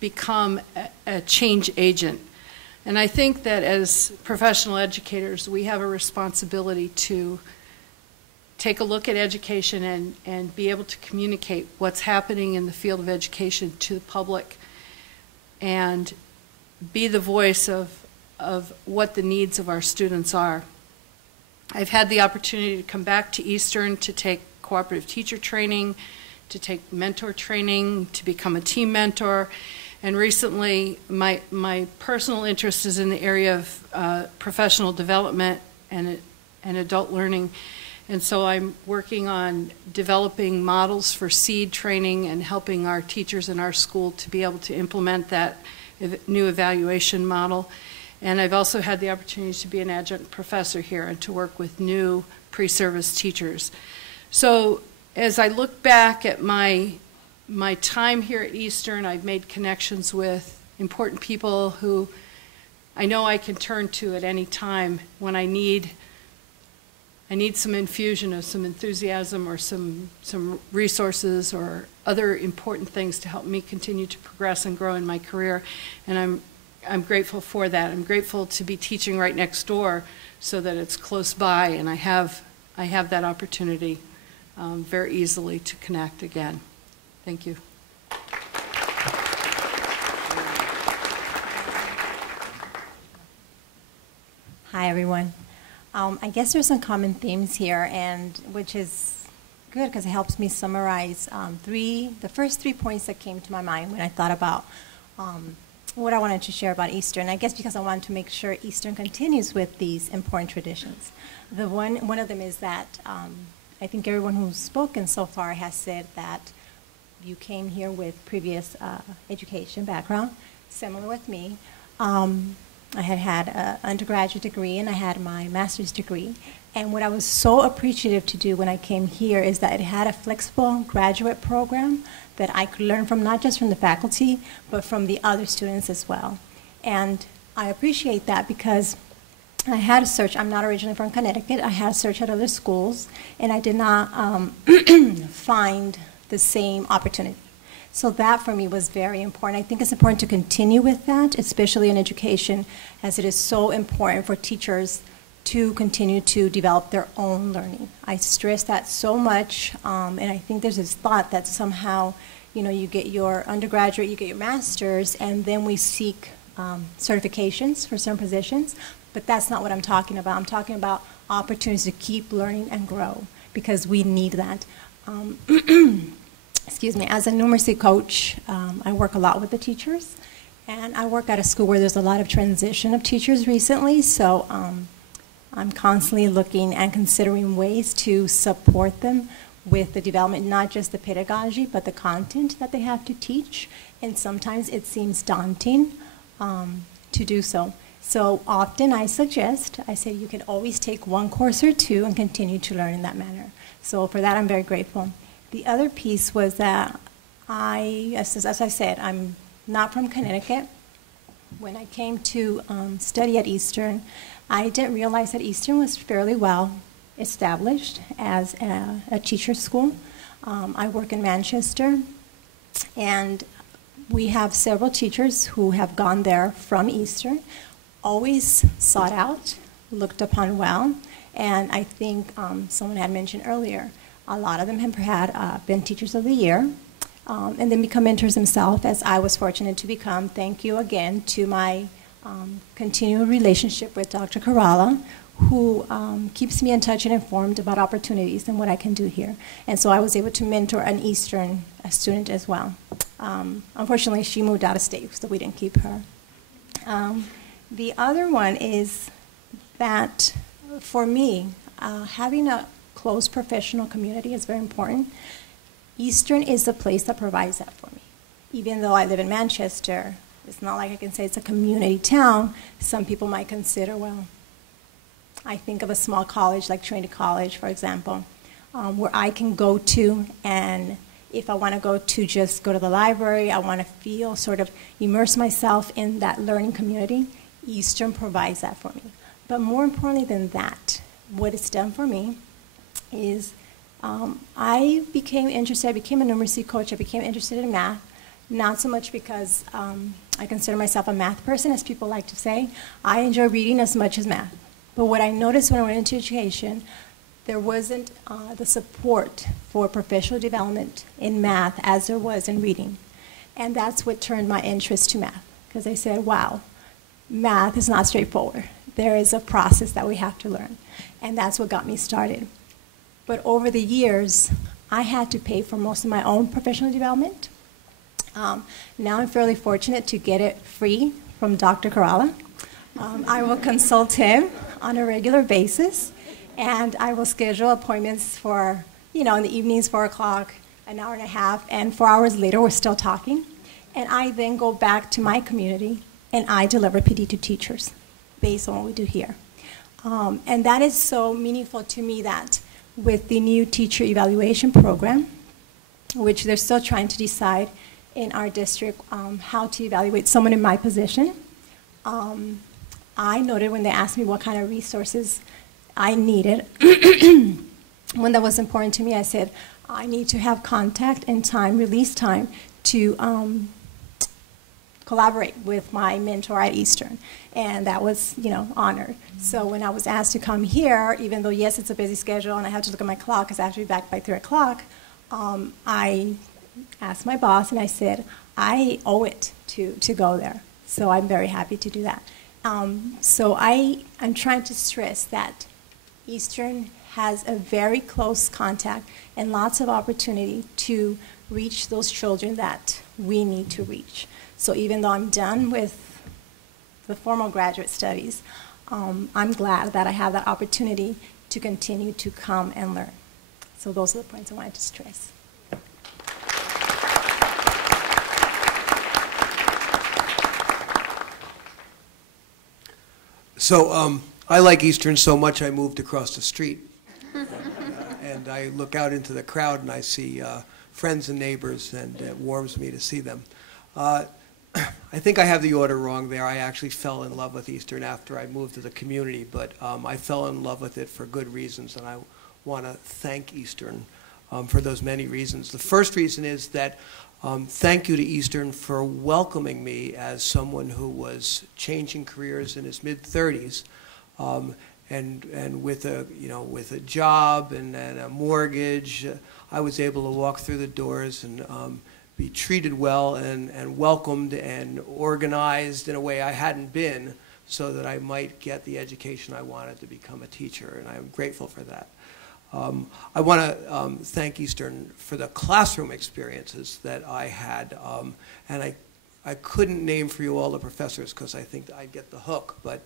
become a change agent. And I think that as professional educators, we have a responsibility to take a look at education and be able to communicate what's happening in the field of education to the public and be the voice of what the needs of our students are. I've had the opportunity to come back to Eastern to take cooperative teacher training, to take mentor training, to become a team mentor. And recently, my personal interest is in the area of professional development and adult learning. And so I'm working on developing models for seed training and helping our teachers in our school to be able to implement that new evaluation model. And I've also had the opportunity to be an adjunct professor here and to work with new pre-service teachers. So as I look back at my time here at Eastern, I've made connections with important people who I know I can turn to at any time when I need some infusion of some enthusiasm or some resources or other important things to help me continue to progress and grow in my career. And I'm grateful for that. I'm grateful to be teaching right next door so that it's close by, and I have that opportunity very easily to connect again. Thank you. Hi, everyone. I guess there's some common themes here, and which is good because it helps me summarize the first 3 points that came to my mind when I thought about what I wanted to share about Eastern. I guess because I wanted to make sure Eastern continues with these important traditions. One of them is that I think everyone who's spoken so far has said that you came here with previous education background, similar with me. I had an undergraduate degree and I had my master's degree. And what I was so appreciative to do when I came here is that it had a flexible graduate program that I could learn from, not just from the faculty, but from the other students as well. And I appreciate that because I had a search. I'm not originally from Connecticut. I had a search at other schools, and I did not find the same opportunity. So that for me was very important. I think it's important to continue with that, especially in education, as it is so important for teachers to continue to develop their own learning. I stress that so much, and I think there's this thought that somehow, you get your undergraduate, you get your master's, and then we seek certifications for certain positions, but that's not what I'm talking about. I'm talking about opportunities to keep learning and grow, because we need that. Excuse me, as a numeracy coach, I work a lot with the teachers, and I work at a school where there's a lot of transition of teachers recently, so I'm constantly looking and considering ways to support them with the development, not just the pedagogy, but the content that they have to teach, and sometimes it seems daunting to do so. So often I say you can always take one course or two and continue to learn in that manner. So for that, I'm very grateful. The other piece was that as I said, I'm not from Connecticut. When I came to study at Eastern, I didn't realize that Eastern was fairly well established as a teacher's school. I work in Manchester, and we have several teachers who have gone there from Eastern, always sought out, looked upon well, and I think someone had mentioned earlier, a lot of them have been Teachers of the Year, and then become mentors themselves, as I was fortunate to become. Thank you again to my continual relationship with Dr. Koirala, who keeps me in touch and informed about opportunities and what I can do here. And so I was able to mentor an Eastern student as well. Unfortunately, she moved out of state, so we didn't keep her. The other one is that, for me, having a close professional community is very important. Eastern is the place that provides that for me. Even though I live in Manchester, it's not like I can say it's a community town. Some people might consider, well, I think of a small college like Trinity College, for example, where I can go to, and if I want to go to the library, I want to feel, sort of immerse myself in that learning community, Eastern provides that for me. But more importantly than that, what it's done for me is I became interested. I became a numeracy coach. I became interested in math Not so much because I consider myself a math person, as people like to say. I enjoy reading as much as math. But what I noticed when I went into education, there wasn't the support for professional development in math as there was in reading. And that's what turned my interest to math, because I said, wow, math is not straightforward. There is a process that we have to learn. And that's what got me started. But over the years, I had to pay for most of my own professional development. Now I'm fairly fortunate to get it free from Dr. Koirala. I will consult him on a regular basis, and I will schedule appointments for, in the evenings, 4 o'clock, an hour and a half, and 4 hours later we're still talking. And I then go back to my community and I deliver PD to teachers based on what we do here. And that is so meaningful to me that with the new teacher evaluation program, which they're still trying to decide in our district how to evaluate someone in my position, I noted when they asked me what kind of resources I needed, one that was important to me, I said, I need to have contact and time, release time, to collaborate with my mentor at Eastern. And that was, honored. So when I was asked to come here, even though, yes, it's a busy schedule and I have to look at my clock because I have to be back by 3 o'clock, I asked my boss and I said, I owe it to go there. So I'm very happy to do that. So I'm trying to stress that Eastern has a very close contact and lots of opportunity to reach those children that we need to reach. So even though I'm done with the formal graduate studies, I'm glad that I have that opportunity to continue to come and learn. So those are the points I wanted to stress. So I like Eastern so much I moved across the street. And I look out into the crowd and I see friends and neighbors, and it warms me to see them. I think I have the order wrong there. I actually fell in love with Eastern after I moved to the community, but I fell in love with it for good reasons, and I want to thank Eastern for those many reasons. The first reason is that thank you to Eastern for welcoming me as someone who was changing careers in his mid-30s, and with a job and a mortgage. I was able to walk through the doors and be treated well and welcomed and organized in a way I hadn't been, so that I might get the education I wanted to become a teacher, and I'm grateful for that. I want to thank Eastern for the classroom experiences that I had, and I couldn't name for you all the professors because I think I'd get the hook, but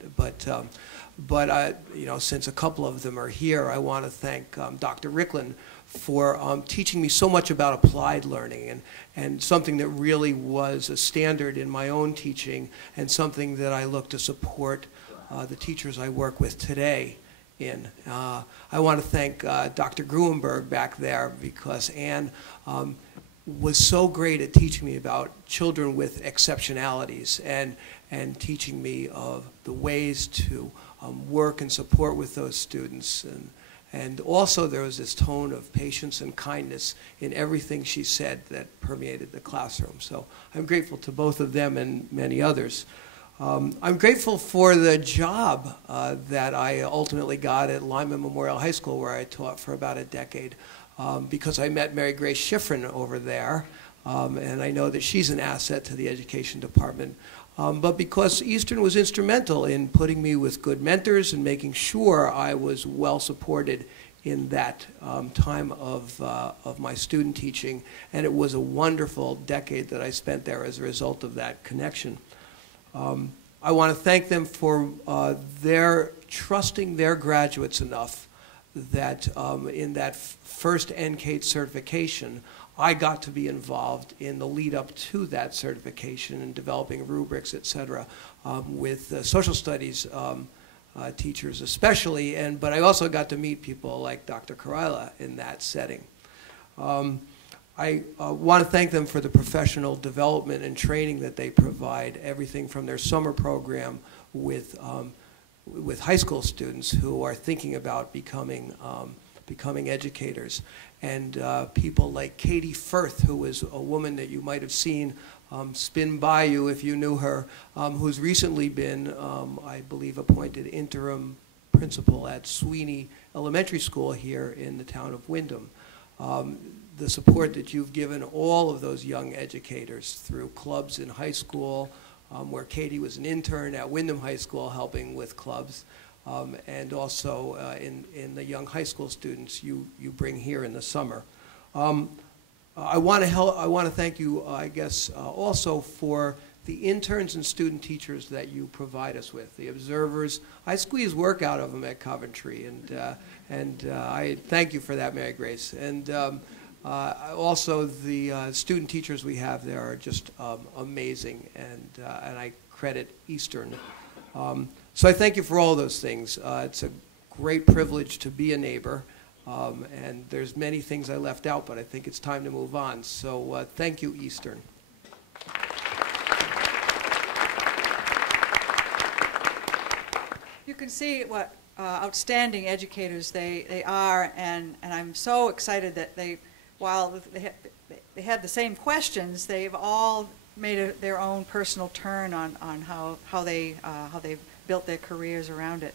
since a couple of them are here, I want to thank Dr. Ricklin for teaching me so much about applied learning and something that really was a standard in my own teaching and something that I look to support the teachers I work with today in. I want to thank Dr. Gruenberg back there, because Anne was so great at teaching me about children with exceptionalities and teaching me of the ways to work and support with those students. And also there was this tone of patience and kindness in everything she said that permeated the classroom. So I'm grateful to both of them and many others. I'm grateful for the job that I ultimately got at Lyman Memorial High School, where I taught for about a decade, because I met Mary Grace Schifrin over there, and I know that she's an asset to the education department. But because Eastern was instrumental in putting me with good mentors and making sure I was well supported in that time of my student teaching, and it was a wonderful decade that I spent there as a result of that connection. I want to thank them for their trusting their graduates enough that in that first NCATE certification, I got to be involved in the lead up to that certification and developing rubrics, et cetera, with social studies teachers especially, but I also got to meet people like Dr. Koirala in that setting. I want to thank them for the professional development and training that they provide, everything from their summer program with high school students who are thinking about becoming becoming educators. And people like Katie Firth, who is a woman that you might have seen spin by you if you knew her, who's recently been, I believe, appointed interim principal at Sweeney Elementary School here in the town of Windham. The support that you've given all of those young educators through clubs in high school, where Katie was an intern at Windham High School helping with clubs, and also in the young high school students you bring here in the summer. I want to thank you, I guess, also for the interns and student teachers that you provide us with, the observers. I squeeze work out of them at Coventry, and I thank you for that, Mary Grace. And also the student teachers we have there are just amazing, and I credit Eastern. So I thank you for all those things. It's a great privilege to be a neighbor, and there's many things I left out, but I think it's time to move on. So thank you, Eastern. You can see what outstanding educators they are, and I'm so excited that while they had the same questions, they've all made their own personal turn on how they built their careers around it.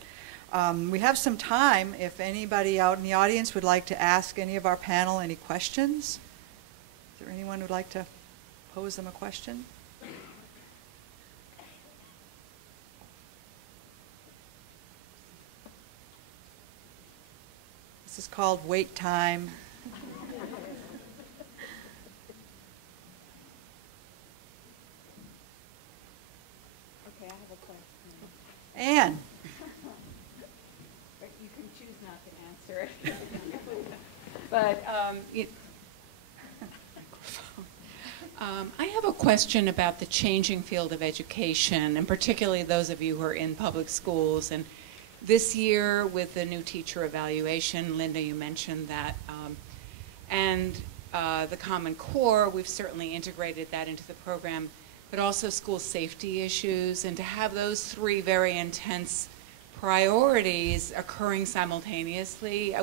We have some time if anybody out in the audience would like to ask any of our panel any questions. Is there anyone who'd like to pose them a question? This is called wait time. Okay, I have a question. Anne. But you can choose not to answer it. But I have a question about the changing field of education, and particularly those of you who are in public schools. And this year, with the new teacher evaluation, Linda, you mentioned that, and the Common Core, we've certainly integrated that into the program, but also school safety issues, and to have those three very intense priorities occurring simultaneously. I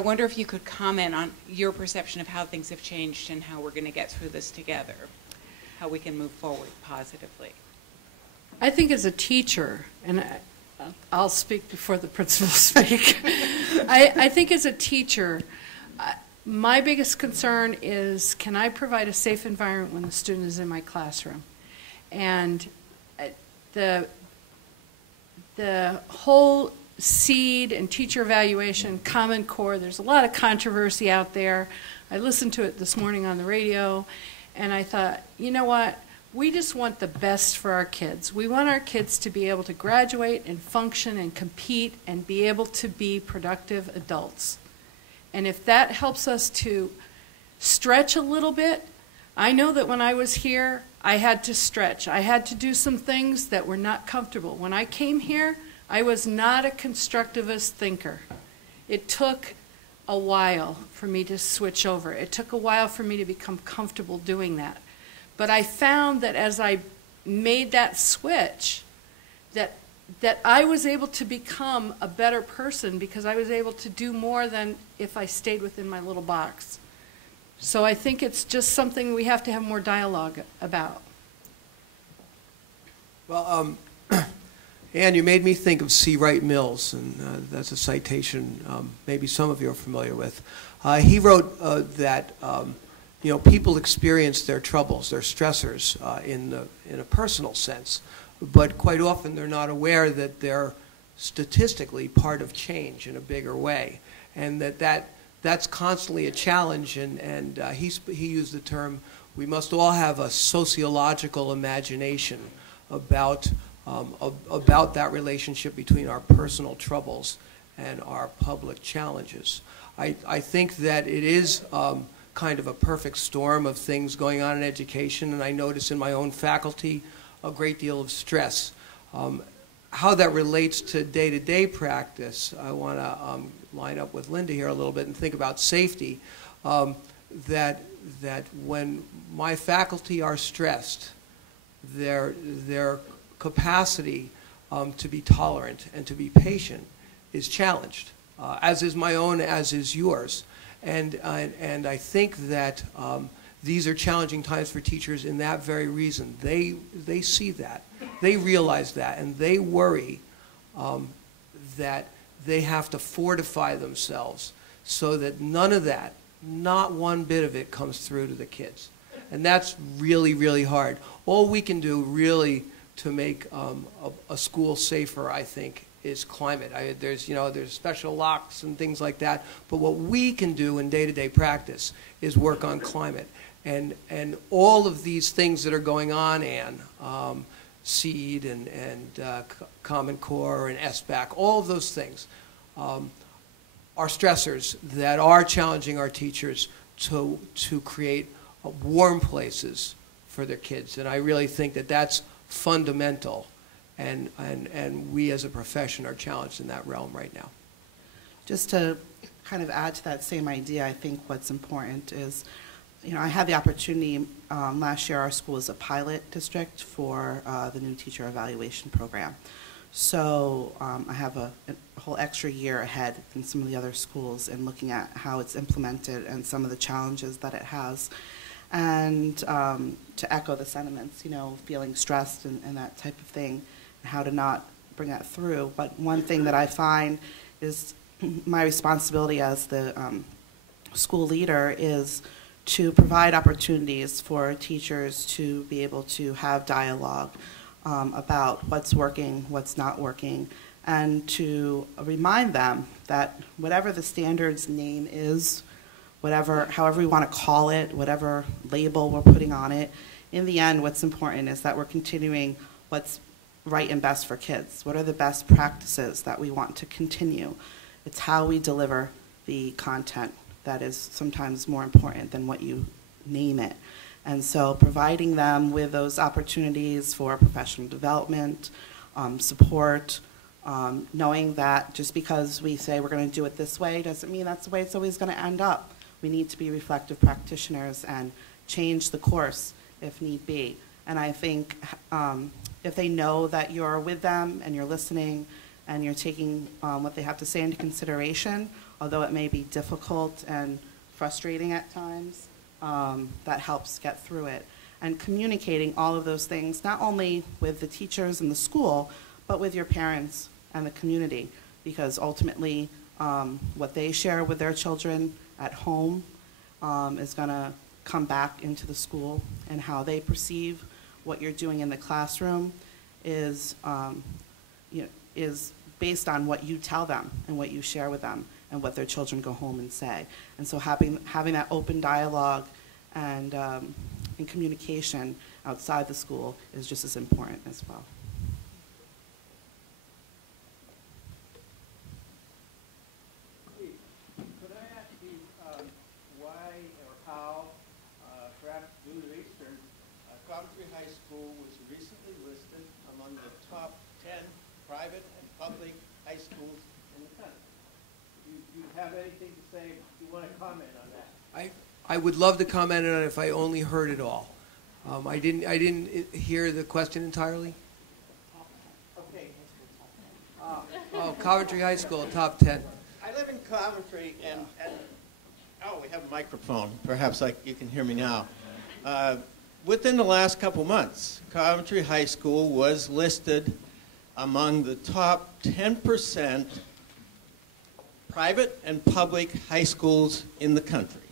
wonder if you could comment on your perception of how things have changed and how we're going to get through this together, how we can move forward positively. I think as a teacher, and I'll speak before the principal speak. I think as a teacher, my biggest concern is, can I provide a safe environment when the student is in my classroom? And the whole SEED and teacher evaluation, Common Core, there's a lot of controversy out there. I listened to it this morning on the radio, and I thought, you know what? We just want the best for our kids. We want our kids to be able to graduate and function and compete and be able to be productive adults. And if that helps us to stretch a little bit, I know that when I was here, I had to stretch. I had to do some things that were not comfortable. When I came here, I was not a constructivist thinker. It took a while for me to switch over. It took a while for me to become comfortable doing that. But I found that as I made that switch, that I was able to become a better person because I was able to do more than if I stayed within my little box. So I think it's just something we have to have more dialogue about. Well, Anne, you made me think of C. Wright Mills, and that's a citation maybe some of you are familiar with. He wrote that people experience their troubles, their stressors, in a personal sense, but quite often they're not aware that they're statistically part of change in a bigger way, and that's constantly a challenge. And he used the term, we must all have a sociological imagination about that relationship between our personal troubles and our public challenges. I think that it is kind of a perfect storm of things going on in education, and I notice in my own faculty a great deal of stress. How that relates to day-to-day practice, I want to line up with Linda here a little bit and think about safety, that when my faculty are stressed, their capacity to be tolerant and to be patient is challenged. as is my own, as is yours. And I think that these are challenging times for teachers in that very reason. They see that, they realize that, and they worry that they have to fortify themselves so that none of that, not one bit of it, comes through to the kids. And that's really, really hard. All we can do really to make a school safer, I think, is climate. There's special locks and things like that, but what we can do in day-to-day practice is work on climate. And all of these things that are going on, Anne, SEED and Common Core and SBAC, all of those things are stressors that are challenging our teachers to create warm places for their kids. And I really think that that's fundamental. And we as a profession are challenged in that realm right now. Just to kind of add to that same idea, I think what's important is, I had the opportunity last year. Our school was a pilot district for the new teacher evaluation program. So I have a whole extra year ahead than some of the other schools in looking at how it's implemented and some of the challenges that it has. And to echo the sentiments, feeling stressed and that type of thing, and how to not bring that through. But one thing that I find is my responsibility as the school leader is to provide opportunities for teachers to be able to have dialogue about what's working, what's not working, and to remind them that whatever the standards name is, however we want to call it, whatever label we're putting on it, in the end, what's important is that we're continuing what's right and best for kids. What are the best practices that we want to continue? It's how we deliver the content that is sometimes more important than what you name it. And so providing them with those opportunities for professional development, support, knowing that just because we say we're going to do it this way doesn't mean that's the way it's always going to end up. We need to be reflective practitioners and change the course if need be. And I think if they know that you're with them and you're listening and you're taking what they have to say into consideration, although it may be difficult and frustrating at times, that helps get through it. And communicating all of those things, not only with the teachers in the school, but with your parents and the community, because ultimately what they share with their children at home is going to come back into the school, and how they perceive what you're doing in the classroom is based on what you tell them and what you share with them and what their children go home and say. And so having that open dialogue and communication outside the school is just as important as well. Could I ask you why or how, perhaps due to Eastern, Coventry High School was recently listed among the top 10 private and public high schools in the country? Do you have anything to say? Do you want to comment on that? I would love to comment on it if I only heard it all. I didn't hear the question entirely. Okay. Coventry High School, top 10. I live in Coventry, and oh, we have a microphone. Perhaps you can hear me now. Within the last couple months, Coventry High School was listed among the top 10% private and public high schools in the country.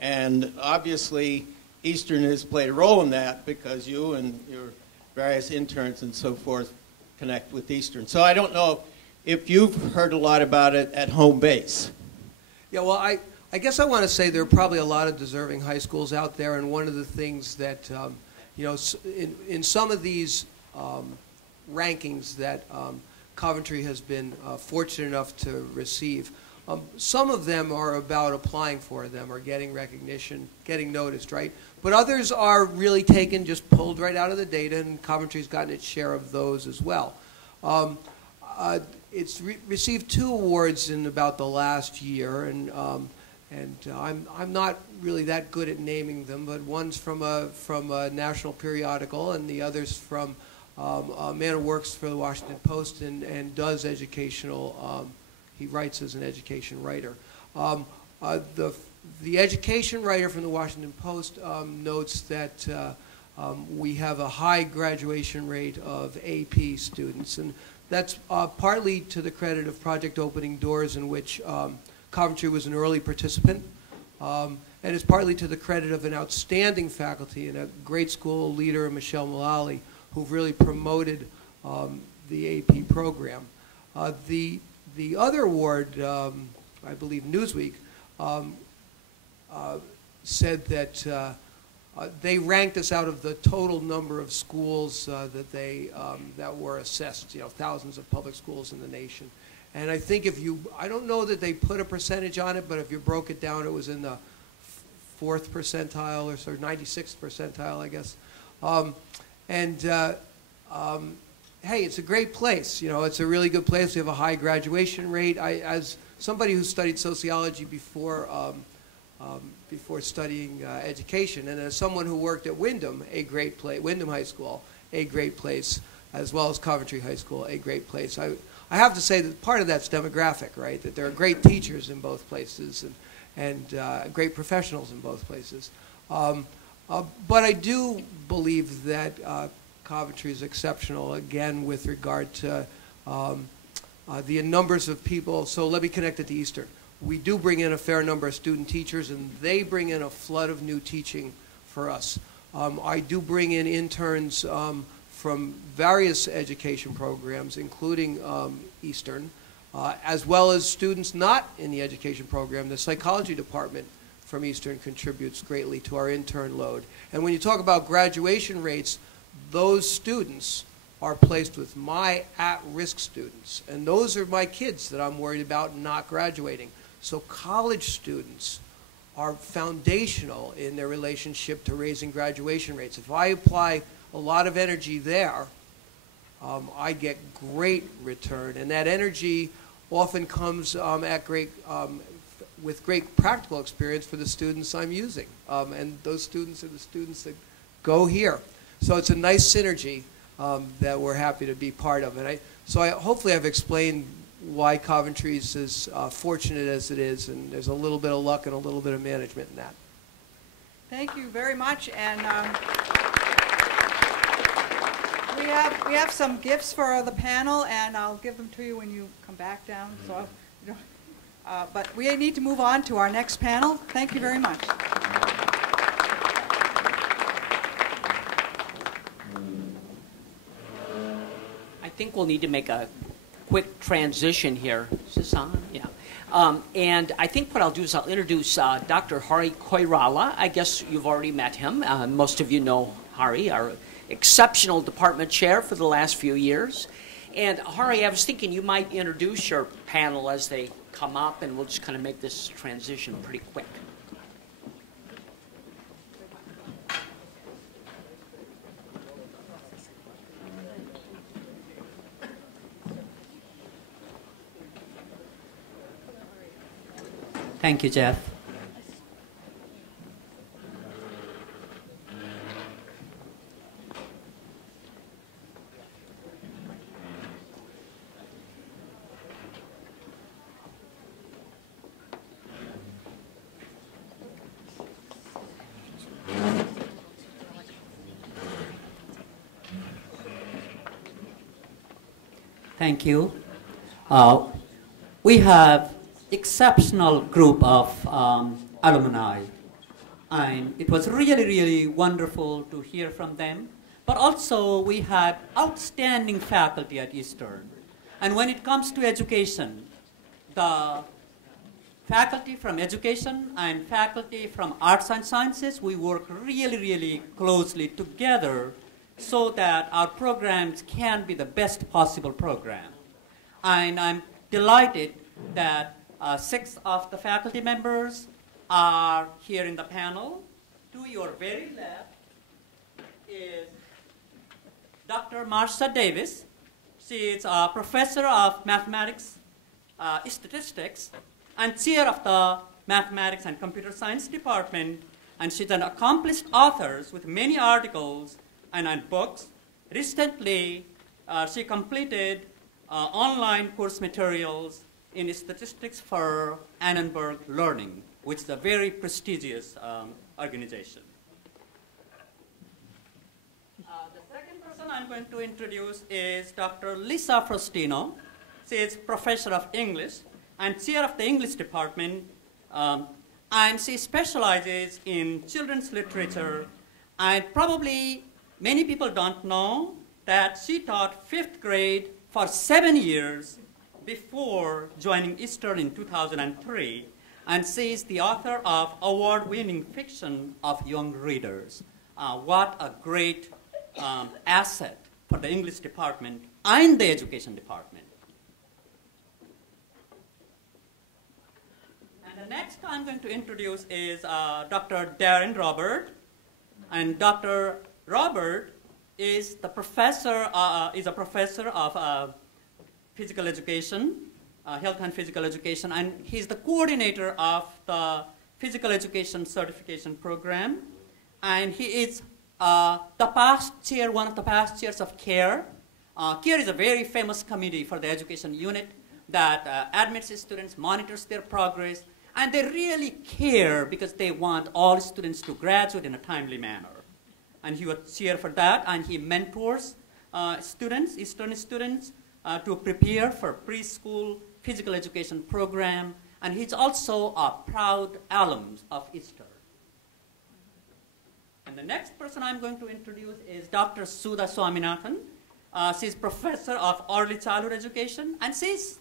And obviously, Eastern has played a role in that because you and your various interns and so forth connect with Eastern. So I don't know if you've heard a lot about it at home base. Yeah, well, I guess I want to say there are probably a lot of deserving high schools out there, and one of the things that, in some of these rankings that Coventry has been fortunate enough to receive, some of them are about applying for them or getting recognition, getting noticed, right? But others are really taken, just pulled right out of the data, and Coventry's gotten its share of those as well. It's received 2 awards in about the last year, and I'm not really that good at naming them, but one's from a national periodical, and the other's from a man who works for the Washington Post and does educational he writes as an education writer. The education writer from the Washington Post notes that we have a high graduation rate of AP students, and that's partly to the credit of Project Opening Doors, in which Coventry was an early participant, and it's partly to the credit of an outstanding faculty and a great school leader, Michelle Mullally, who've really promoted the AP program. The other award, I believe Newsweek, said that they ranked us out of the total number of schools that were assessed, thousands of public schools in the nation. And I think I don't know that they put a percentage on it, but if you broke it down, it was in the 4th percentile or sort of 96th percentile, I guess. Hey, it's a great place. It's a really good place. We have a high graduation rate. As somebody who studied sociology before studying education, and as someone who worked at Windham, Windham High School, a great place, as well as Coventry High School, a great place. I have to say that part of that's demographic, right? That there are great teachers in both places and great professionals in both places. But I do believe that Coventry is exceptional, again, with regard to the numbers of people. So let me connect it to Eastern. We do bring in a fair number of student teachers, and they bring in a flood of new teaching for us. I do bring in interns from various education programs, including Eastern, as well as students not in the education program. The psychology department from Eastern contributes greatly to our intern load. And when you talk about graduation rates, those students are placed with my at-risk students. And those are my kids that I'm worried about not graduating. So college students are foundational in their relationship to raising graduation rates. If I apply a lot of energy there, I get great return. And that energy often comes with great practical experience for the students I'm using. And those students are the students that go here. So it's a nice synergy that we're happy to be part of. And hopefully I've explained why Coventry's as fortunate as it is, and there's a little bit of luck and a little bit of management in that. Thank you very much. And we have some gifts for the panel, and I'll give them to you when you come back down. So, but we need to move on to our next panel. Thank you very much. I think we'll need to make a quick transition here. Is this on? Yeah. And I think what I'll do is I'll introduce Dr. Hari Koirala. I guess you've already met him. Most of you know Hari, our exceptional department chair for the last few years. And Hari, I was thinking you might introduce your panel as they come up, and we'll just kind of make this transition pretty quick. Thank you, Jeff. Thank you. We have exceptional group of alumni, and it was really, really wonderful to hear from them. But also we have outstanding faculty at Eastern. And when it comes to education, the faculty from education and faculty from arts and sciences, we work really, really closely together so that our programs can be the best possible program. And I'm delighted that 6 of the faculty members are here in the panel. To your very left is Dr. Marsha Davis. She is a professor of mathematics, statistics, and chair of the mathematics and computer science department. And she's an accomplished author with many articles and books. Recently, she completed online course materials in statistics for Annenberg Learning, which is a very prestigious organization. The second person I'm going to introduce is Dr. Lisa Frostino. She is professor of English and chair of the English department, and she specializes in children's literature. And probably many people don't know that she taught 5th grade for 7 years before joining Eastern in 2003, and she is the author of award-winning fiction of young readers. What a great asset for the English department and the education department. And the next I'm going to introduce is Dr. Darren Robert. And Dr. Robert is a professor of physical education, health and physical education, and he's the coordinator of the physical education certification program. And he is one of the past chairs of CARE. CARE is a very famous committee for the education unit that admits students, monitors their progress, and they really care because they want all students to graduate in a timely manner. And he was chair for that, and he mentors students, Eastern students, to prepare for preschool physical education program, and he's also a proud alum of Eastern. And the next person I'm going to introduce is Dr. Sudha Swaminathan. She's professor of early childhood education, and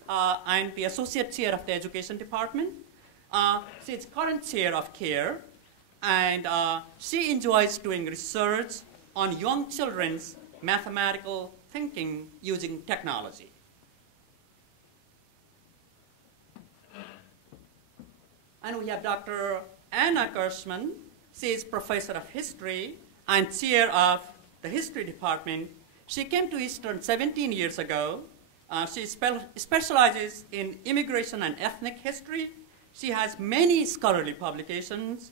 I'm the associate chair of the education department. She's current chair of CARE, and she enjoys doing research on young children's mathematical thinking using technology. And we have Dr. Anna Kirschman. She is professor of history and chair of the history department. She came to Eastern 17 years ago. She specializes in immigration and ethnic history. She has many scholarly publications,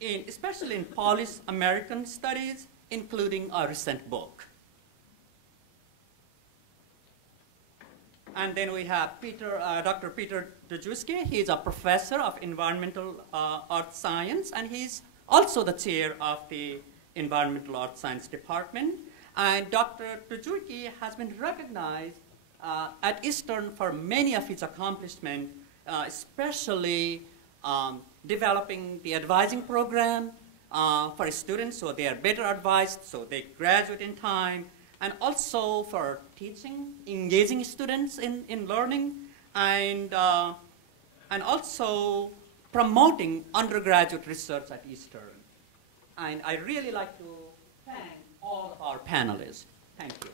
especially in Polish American studies, including a recent book. And then we have Dr. Peter Dejewski. He's a professor of environmental art science, and he's also the chair of the environmental art science department. And Dr. Dejewski has been recognized at Eastern for many of his accomplishments, especially developing the advising program for students so they are better advised, so they graduate in time, and also for teaching, engaging students in learning, and also promoting undergraduate research at Eastern. And I really like to thank all of our panelists. Thank you.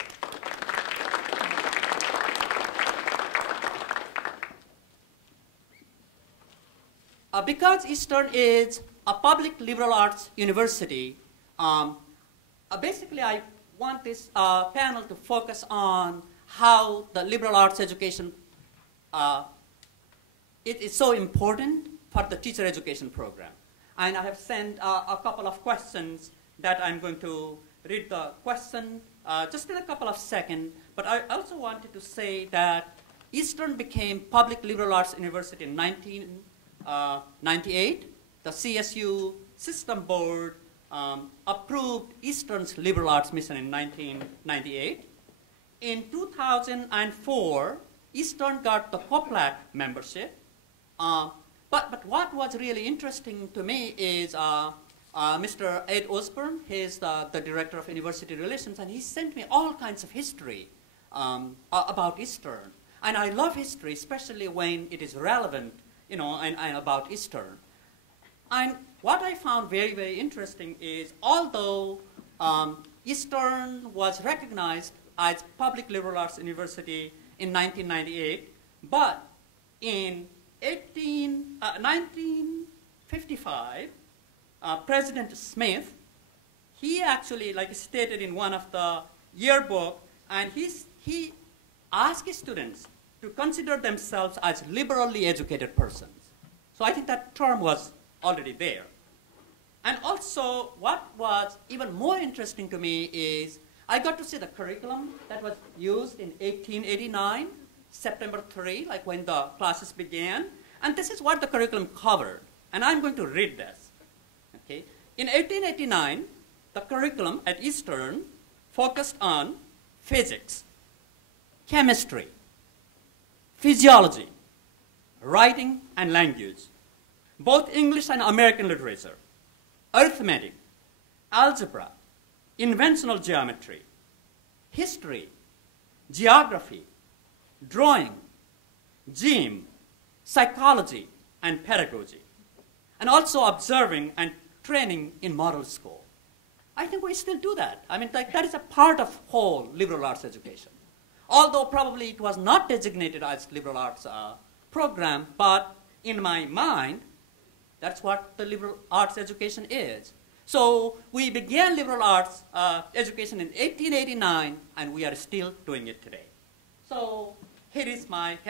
Because Eastern is a public liberal arts university, basically I want this panel to focus on how the liberal arts education it is so important for the teacher education program. And I have sent a couple of questions that I'm going to read the question just in a couple of seconds. But I also wanted to say that Eastern became public liberal arts university in 1998. The CSU system board approved Eastern's liberal arts mission in 1998. In 2004, Eastern got the COPLAC membership. But what was really interesting to me is Mr. Ed Osborne. He's the director of university relations, and he sent me all kinds of history about Eastern. And I love history, especially when it is relevant, you know, and about Eastern. And what I found very, very interesting is, although Eastern was recognized as public liberal arts university in 1998, but in 1955, President Smith, he actually stated in one of the yearbook, and he asked students to consider themselves as liberally educated persons. So I think that term was already there. And also, what was even more interesting to me is I got to see the curriculum that was used in 1889. September 3, like when the classes began. And this is what the curriculum covered. And I'm going to read this. Okay? In 1889, the curriculum at Eastern focused on physics, chemistry, physiology, writing and language, both English and American literature, arithmetic, algebra, inventional geometry, history, geography, drawing, gym, psychology, and pedagogy, and also observing and training in model school. I think we still do that. I mean, like, that is a part of whole liberal arts education. Although probably it was not designated as liberal arts program, but in my mind, that's what the liberal arts education is. So we began liberal arts education in 1889, and we are still doing it today. So here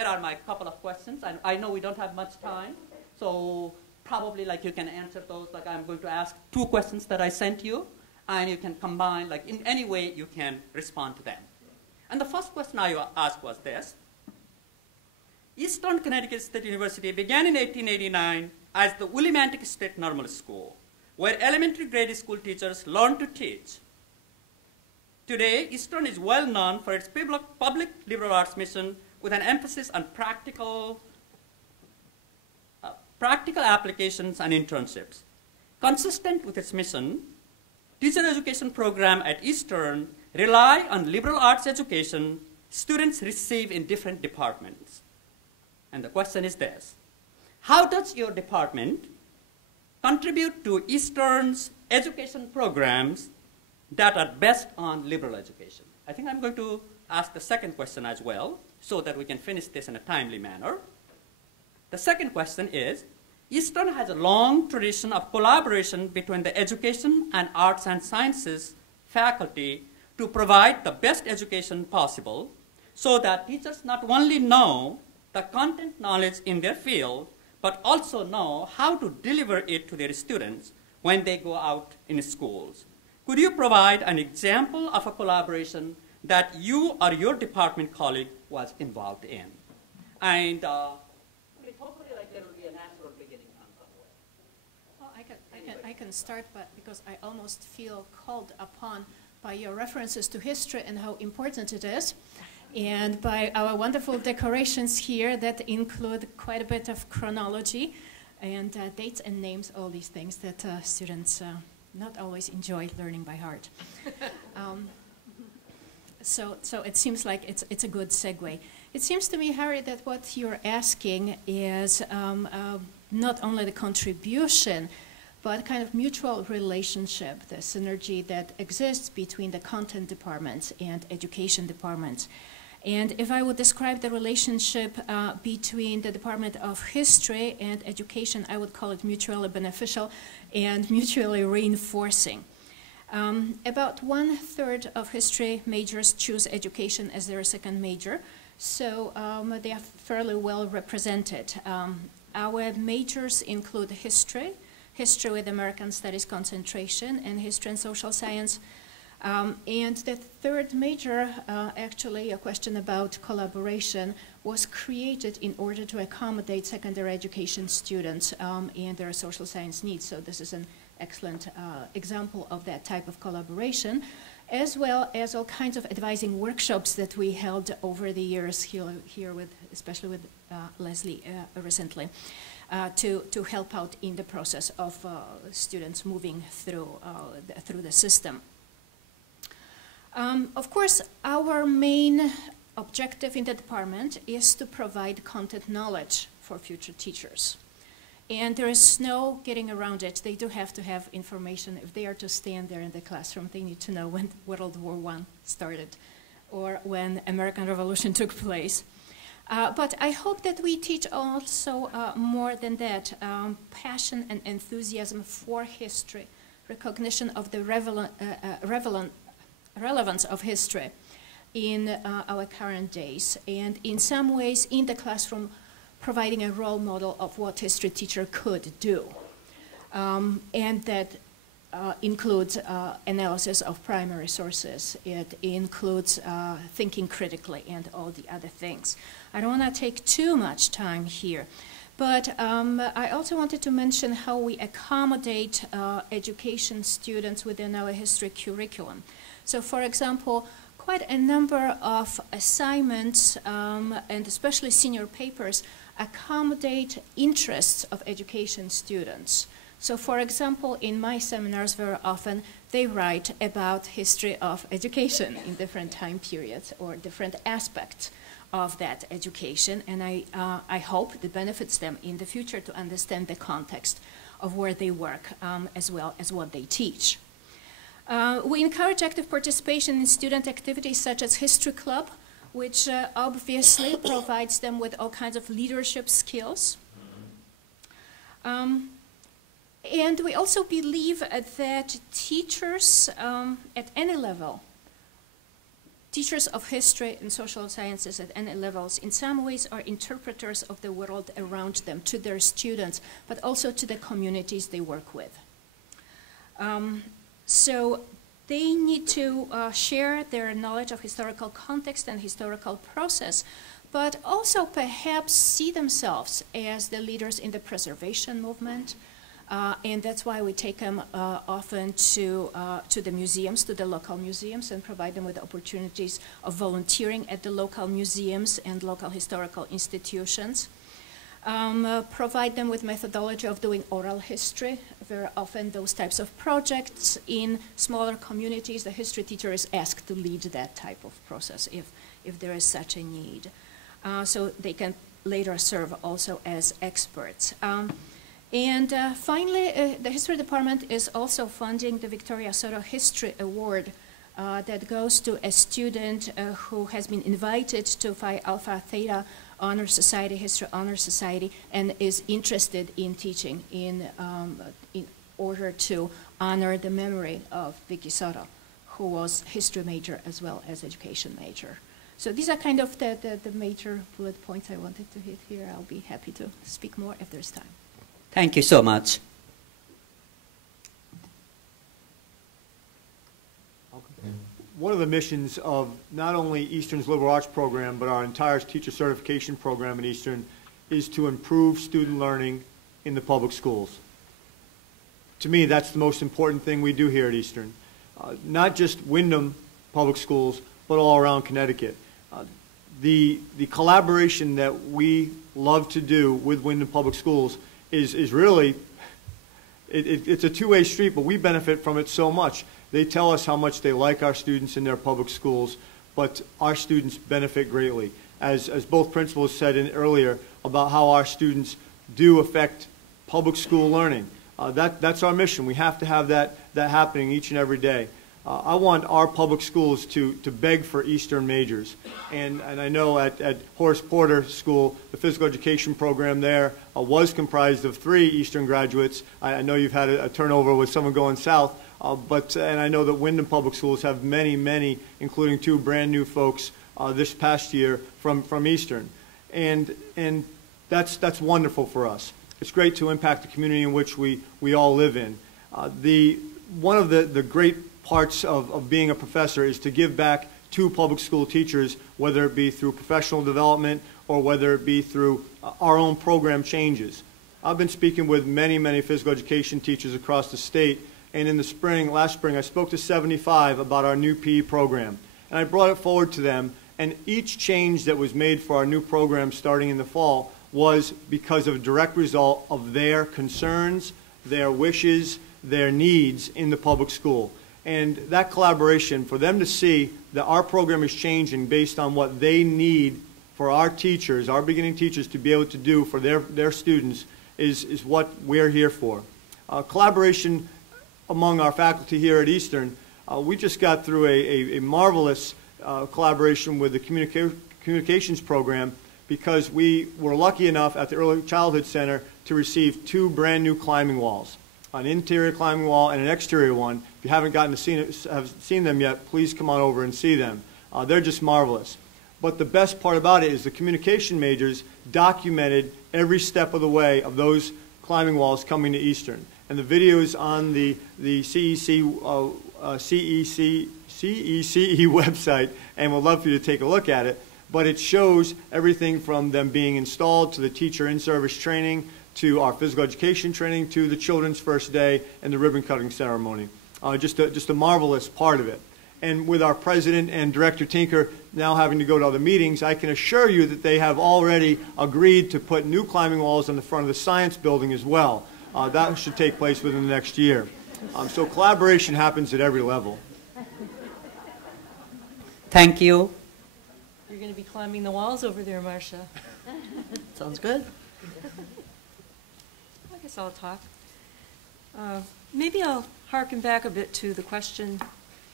are my couple of questions, and I know we don't have much time, so probably like you can answer those. Like I'm going to ask 2 questions that I sent you, and you can combine, like in any way you can respond to them. And the first question I asked was this. Eastern Connecticut State University began in 1889 as the Willimantic State Normal School, where elementary grade school teachers learned to teach. Today, Eastern is well known for its public liberal arts mission with an emphasis on practical applications and internships. Consistent with its mission, teacher education program at Eastern rely on liberal arts education students receive in different departments. And the question is this: how does your department contribute to Eastern's education programs that are based on liberal education? I think I'm going to ask the second question as well, so that we can finish this in a timely manner. The second question is, Eastern has a long tradition of collaboration between the education and arts and sciences faculty to provide the best education possible, so that teachers not only know the content knowledge in their field, but also know how to deliver it to their students when they go out in schools. Could you provide an example of a collaboration that you or your department colleague was involved in? And hopefully there will be a natural beginning on somewhere. Well, I can start, but because I almost feel called upon by your references to history and how important it is, and by our wonderful decorations here that include quite a bit of chronology and dates and names, all these things that students not always enjoy learning by heart. So it seems like it's a good segue. It seems to me, Harry, that what you're asking is not only the contribution, but kind of mutual relationship, the synergy that exists between the content departments and education departments. And if I would describe the relationship between the Department of History and Education, I would call it mutually beneficial and mutually reinforcing. About 1/3 of history majors choose education as their second major, so they are fairly well represented. Our majors include history with American Studies concentration, and history and social science. And the third major, actually a question about collaboration, was created in order to accommodate secondary education students and their social science needs. So this is an excellent example of that type of collaboration, as well as all kinds of advising workshops that we held over the years here with, especially with Leslie recently, to help out in the process of students moving through the system. Of course, our main objective in the department is to provide content knowledge for future teachers. And there is no getting around it. They do have to have information. If they are to stand there in the classroom, they need to know when World War I started or when American Revolution took place. But I hope that we teach also more than that, passion and enthusiasm for history, recognition of the relevance of history in our current days, and in some ways in the classroom providing a role model of what history teacher could do. And that includes analysis of primary sources. It includes thinking critically and all the other things. I don't want to take too much time here, but I also wanted to mention how we accommodate education students within our history curriculum. So, for example, quite a number of assignments, and especially senior papers, accommodate interests of education students. So, for example, in my seminars, very often they write about history of education in different time periods or different aspects of that education, and I hope it benefits them in the future to understand the context of where they work as well as what they teach. We encourage active participation in student activities such as History Club, which obviously provides them with all kinds of leadership skills. And we also believe that teachers at any level, teachers of history and social sciences at any levels, in some ways are interpreters of the world around them to their students, but also to the communities they work with. So they need to share their knowledge of historical context and historical process, but also perhaps see themselves as the leaders in the preservation movement. And that's why we take them often to the museums, to the local museums, and provide them with opportunities of volunteering at the local museums and local historical institutions. Provide them with methodology of doing oral history. Very often those types of projects in smaller communities, the history teacher is asked to lead that type of process if there is such a need. So they can later serve also as experts. And finally, the History Department is also funding the Victoria Soto History Award that goes to a student who has been invited to Phi Alpha Theta Honor Society, History Honor Society, and is interested in teaching in order to honor the memory of Vicky Soto, who was history major as well as education major. So these are kind of the major bullet points I wanted to hit here. I'll be happy to speak more if there's time. Thank you so much. One of the missions of not only Eastern's Liberal Arts program, but our entire teacher certification program at Eastern is to improve student learning in the public schools. To me, that's the most important thing we do here at Eastern. Not just Windham public schools, but all around Connecticut. The collaboration that we love to do with Windham public schools is really, it's a two-way street, but we benefit from it so much. They tell us how much they like our students in their public schools, but our students benefit greatly. As both principals said earlier about how our students do affect public school learning. That's our mission. We have to have that happening each and every day. I want our public schools to beg for Eastern majors. And I know at Horace Porter School, the physical education program there was comprised of 3 Eastern graduates. I know you've had a turnover with someone going south, and I know that Windham Public Schools have many, including 2 brand new folks this past year from Eastern. And that's wonderful for us. It's great to impact the community in which we all live in. One of the great parts of being a professor is to give back to public school teachers, whether it be through professional development or whether it be through our own program changes. I've been speaking with many physical education teachers across the state, and in the last spring, I spoke to 75 about our new PE program. And I brought it forward to them, and each change that was made for our new program starting in the fall was because of a direct result of their concerns, their wishes, their needs in the public school. And that collaboration, for them to see that our program is changing based on what they need for our teachers, our beginning teachers, to be able to do for their students is what we're here for. Collaboration among our faculty here at Eastern, we just got through a marvelous collaboration with the communications program because we were lucky enough at the Early Childhood Center to receive 2 brand new climbing walls, an interior climbing wall and an exterior one. If you haven't gotten to have seen them yet, please come on over and see them. They're just marvelous. But the best part about it is the communication majors documented every step of the way of those climbing walls coming to Eastern. and the video is on the CECE website, and we'd love for you to take a look at it. But it shows everything from them being installed to the teacher in-service training to our physical education training to the children's first day and the ribbon cutting ceremony. Just a marvelous part of it. And with our president and director Tinker now having to go to other meetings, I can assure you that they have already agreed to put new climbing walls in the front of the science building as well. That should take place within the next year. So collaboration happens at every level. Thank you. You're going to be climbing the walls over there, Marcia. Sounds good. I guess I'll talk. Maybe I'll harken back a bit to the question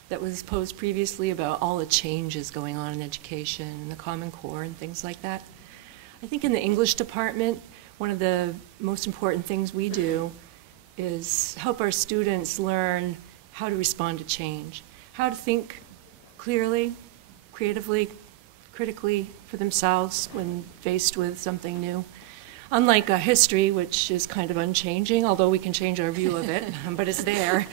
that was posed previously about all the changes going on in education and the Common Core and things like that. I think in the English department, one of the most important things we do is help our students learn how to respond to change, how to think clearly, creatively, critically for themselves when faced with something new. Unlike history, which is kind of unchanging, although we can change our view of it, but it's there.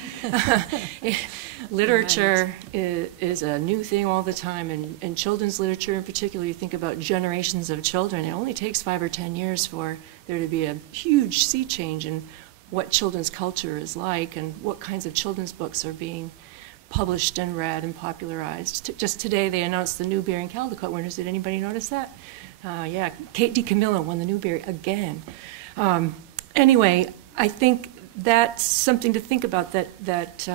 Literature is a new thing all the time, and children's literature in particular, you think about generations of children, it only takes 5 or 10 years for there to be a huge sea change in what children's culture is like and what kinds of children's books are being published and read and popularized. Just today they announced the Newbery and Caldecott winners. Did anybody notice that? Yeah, Kate DiCamillo won the Newbery again. Anyway, I think that's something to think about, that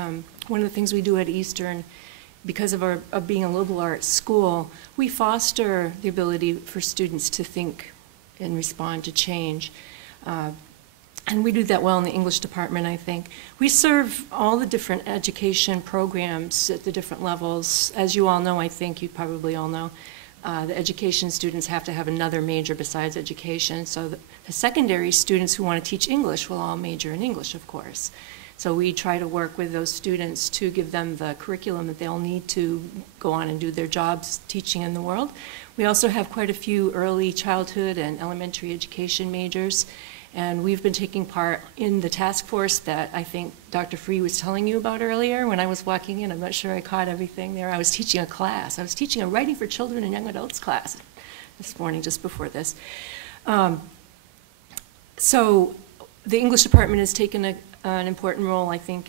one of the things we do at Eastern, because of being a liberal arts school, we foster the ability for students to think and respond to change. And we do that well in the English department, I think. We serve all the different education programs at the different levels. As you all know, I think you probably all know, the education students have to have another major besides education. So the secondary students who want to teach English will all major in English, of course. So we try to work with those students to give them the curriculum that they'll need to go on and do their jobs teaching in the world. We also have quite a few early childhood and elementary education majors. And we've been taking part in the task force that I think Dr. Free was telling you about earlier when I was walking in. I'm not sure I caught everything there. I was teaching a class. I was teaching a writing for children and young adults class this morning, just before this. So the English department has taken an important role, I think,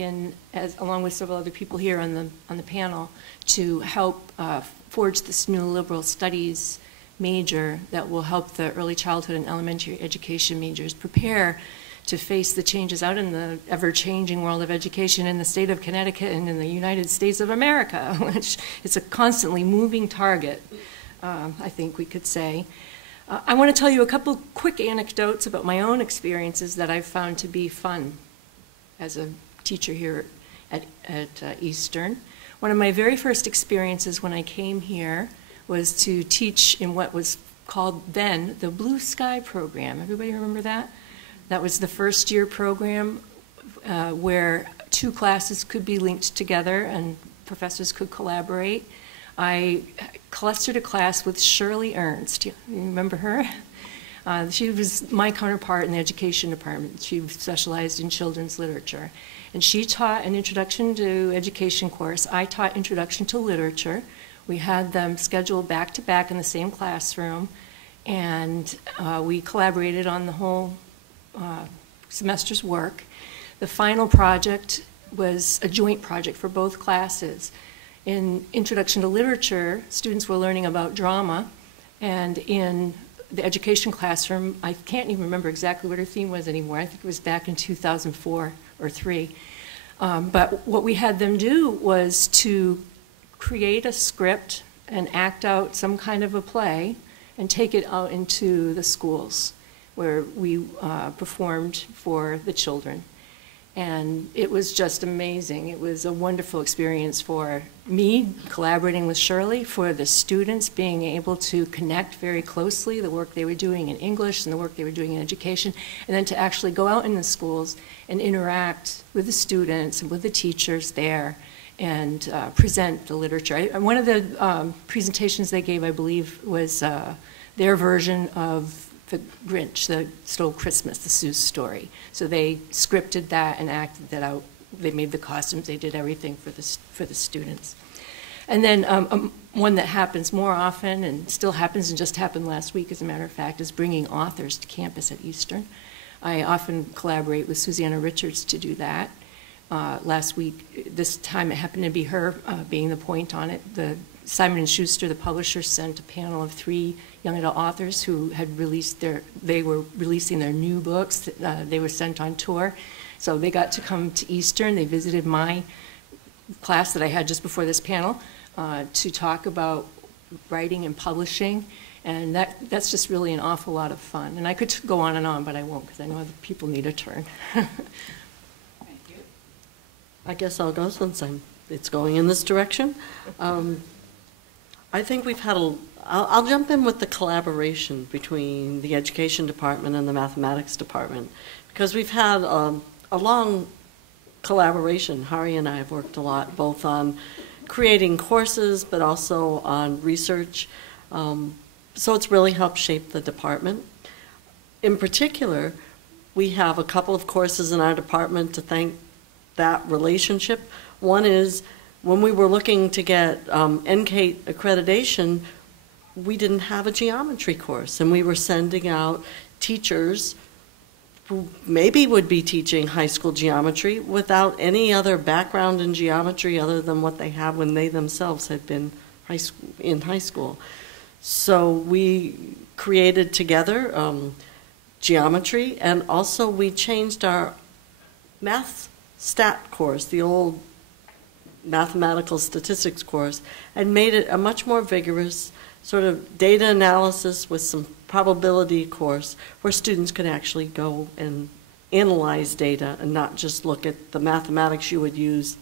along with several other people here on the panel, to help forge this new liberal studies major that will help the early childhood and elementary education majors prepare to face the changes out in the ever-changing world of education in the state of Connecticut and in the United States of America, which is a constantly moving target, I think we could say. I want to tell you a couple quick anecdotes about my own experiences that I've found to be fun as a teacher here at Eastern. One of my very first experiences when I came here was to teach in what was called then the Blue Sky program. Everybody remember that? That was the first year program where 2 classes could be linked together and professors could collaborate. I clustered a class with Shirley Ernst. You remember her? She was my counterpart in the education department. She specialized in children's literature. And she taught an introduction to education course. I taught introduction to literature. We had them scheduled back to back in the same classroom, and we collaborated on the whole semester's work. The final project was a joint project for both classes. In Introduction to Literature, students were learning about drama, and in the education classroom, I can't even remember exactly what her theme was anymore. I think it was back in 2004 or 3. But what we had them do was to create a script and act out some kind of a play and take it out into the schools where we performed for the children. And it was just amazing. It was a wonderful experience for me collaborating with Shirley, for the students being able to connect very closely the work they were doing in English and the work they were doing in education, and then to actually go out in the schools and interact with the students and with the teachers there and present the literature. One of the presentations they gave, I believe, was their version of the Grinch, the Stole Christmas, the Seuss story. So they scripted that and acted that out. They made the costumes, they did everything for the students. And then one that happens more often and still happens and just happened last week, as a matter of fact, is bringing authors to campus at Eastern. I often collaborate with Susanna Richards to do that. Last week, this time it happened to be her being the point on it. The Simon & Schuster, the publisher, sent a panel of 3 young adult authors who had they were releasing their new books. They were sent on tour. So they got to come to Eastern. They visited my class that I had just before this panel to talk about writing and publishing. And that's just really an awful lot of fun. And I could go on, but I won't because I know other people need a turn. Thank you. I guess I'll go since it's going in this direction. I think we've had I'll jump in with the collaboration between the education department and the mathematics department, because we've had a long collaboration. Hari and I have worked a lot, both on creating courses, but also on research. So it's really helped shape the department. In particular, we have a couple of courses in our department to thank that relationship. One is when we were looking to get NCATE accreditation, we didn't have a geometry course, and we were sending out teachers who maybe would be teaching high school geometry without any other background in geometry other than what they had when they themselves had been in high school. So we created together geometry, and also we changed our math stat course, the old mathematical statistics course, and made it a much more vigorous sort of data analysis with some probability course where students could actually go and analyze data and not just look at the mathematics you would use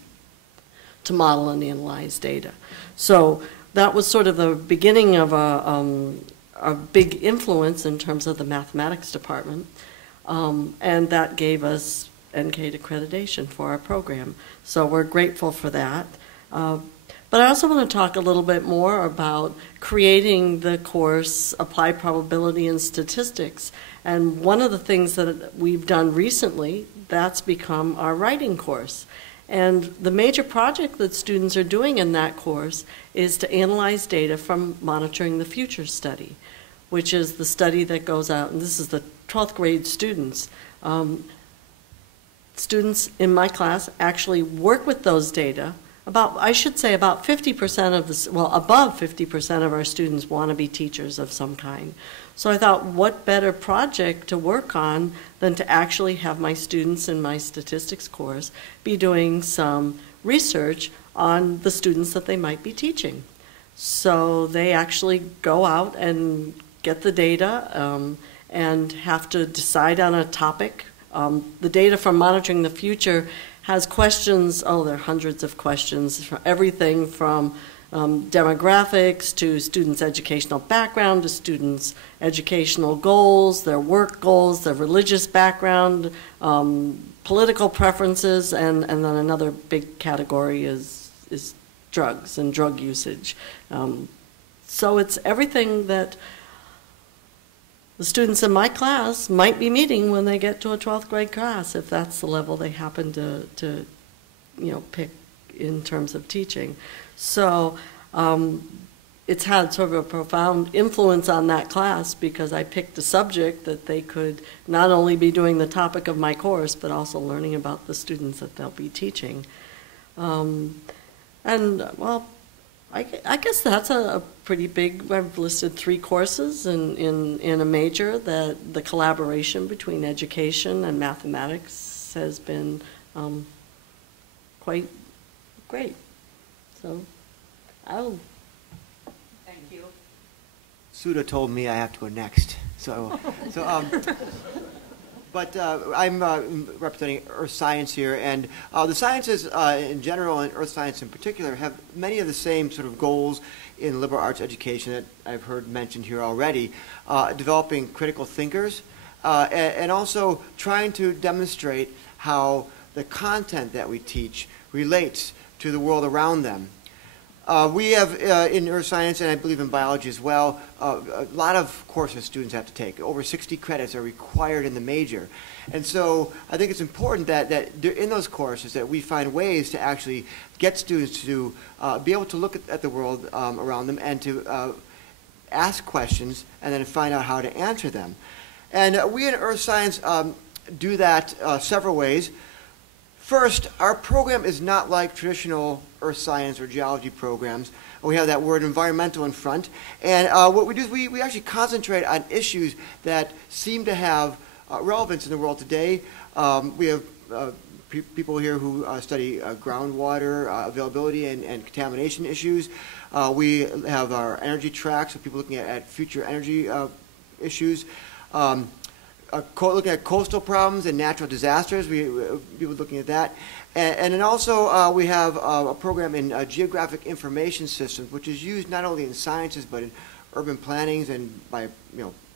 to model and analyze data. So that was sort of the beginning of a big influence in terms of the mathematics department, and that gave us NCATE accreditation for our program. So we're grateful for that. But I also want to talk a little bit more about creating the course Applied Probability and Statistics. And one of the things that we've done recently, that's become our writing course. And the major project that students are doing in that course is to analyze data from Monitoring the Future study, which is the study that goes out, and this is the 12th grade students. Students in my class actually work with those data. I should say about 50% of above 50% of our students want to be teachers of some kind. So I thought, what better project to work on than to actually have my students in my statistics course be doing some research on the students that they might be teaching. So they actually go out and get the data and have to decide on a topic. The data from Monitoring the Future has questions, there are hundreds of questions, everything from demographics to students' educational background to students' educational goals, their work goals, their religious background, political preferences, and then another big category is drugs and drug usage. So it's everything that the students in my class might be meeting when they get to a 12th grade class, if that's the level they happen to pick in terms of teaching. So it's had sort of a profound influence on that class because I picked a subject that they could not only be doing the topic of my course, but also learning about the students that they'll be teaching. I guess that's a pretty big, I've listed 3 courses in a major that the collaboration between education and mathematics has been quite great. So Thank you. Suda told me I have to go next. But I'm representing earth science here, and the sciences in general and earth science in particular have many of the same sort of goals in liberal arts education that I've heard mentioned here already, developing critical thinkers and also trying to demonstrate how the content that we teach relates to the world around them. We have in earth science, and I believe in biology as well, a lot of courses students have to take. Over 60 credits are required in the major. And so I think it's important that in those courses that we find ways to actually get students to be able to look at the world around them and to ask questions and then find out how to answer them. And we in earth science do that several ways. First, our program is not like traditional earth science or geology programs. We have that word environmental in front. And what we do is we actually concentrate on issues that seem to have relevance in the world today. We have people here who study groundwater availability and contamination issues. We have our energy track, so people looking at future energy issues. Looking at coastal problems and natural disasters, people looking at that. And then also we have a program in geographic information systems, which is used not only in sciences but in urban plannings and by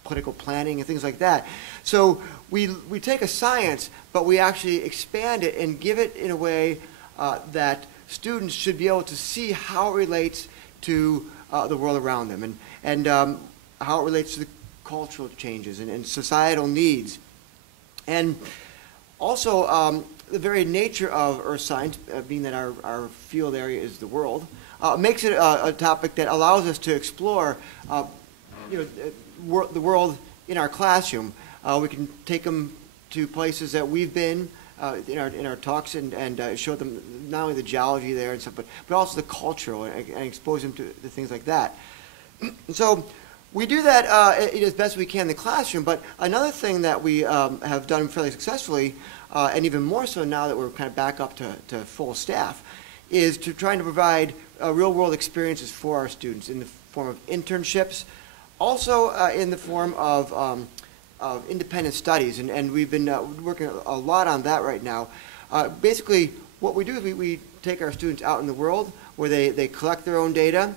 political planning and things like that. So we take a science, but we actually expand it and give it in a way that students should be able to see how it relates to the world around them and how it relates to the cultural changes and societal needs. And also the very nature of earth science, being that our field area is the world, makes it a topic that allows us to explore the world in our classroom. We can take them to places that we've been in our talks and show them not only the geology there and stuff, but also the cultural and expose them to things like that. So we do that as best we can in the classroom, but another thing that we have done fairly successfully, and even more so now that we're kind of back up to full staff, is to trying to provide real-world experiences for our students in the form of internships, also in the form of independent studies, and we've been working a lot on that right now. Basically, what we do is we take our students out in the world where they collect their own data.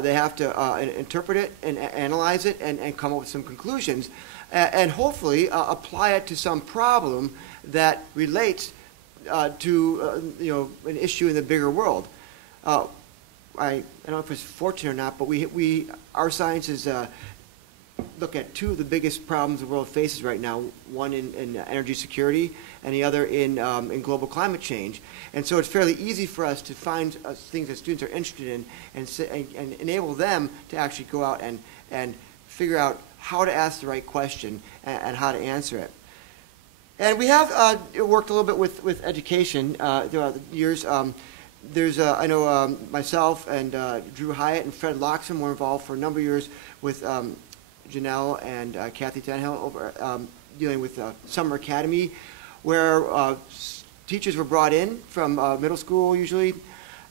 They have to interpret it and analyze it and come up with some conclusions and hopefully apply it to some problem that relates to an issue in the bigger world. I don't know if it's fortunate or not, but our sciences look at two of the biggest problems the world faces right now, one in energy security and the other in global climate change. And so it's fairly easy for us to find things that students are interested in and enable them to actually go out and figure out how to ask the right question and how to answer it. And we have worked a little bit with education throughout the years. I know myself and Drew Hyatt and Fred Loxham were involved for a number of years with Gwinnell and Kathy Tanhill over dealing with Summer Academy, where teachers were brought in from middle school usually,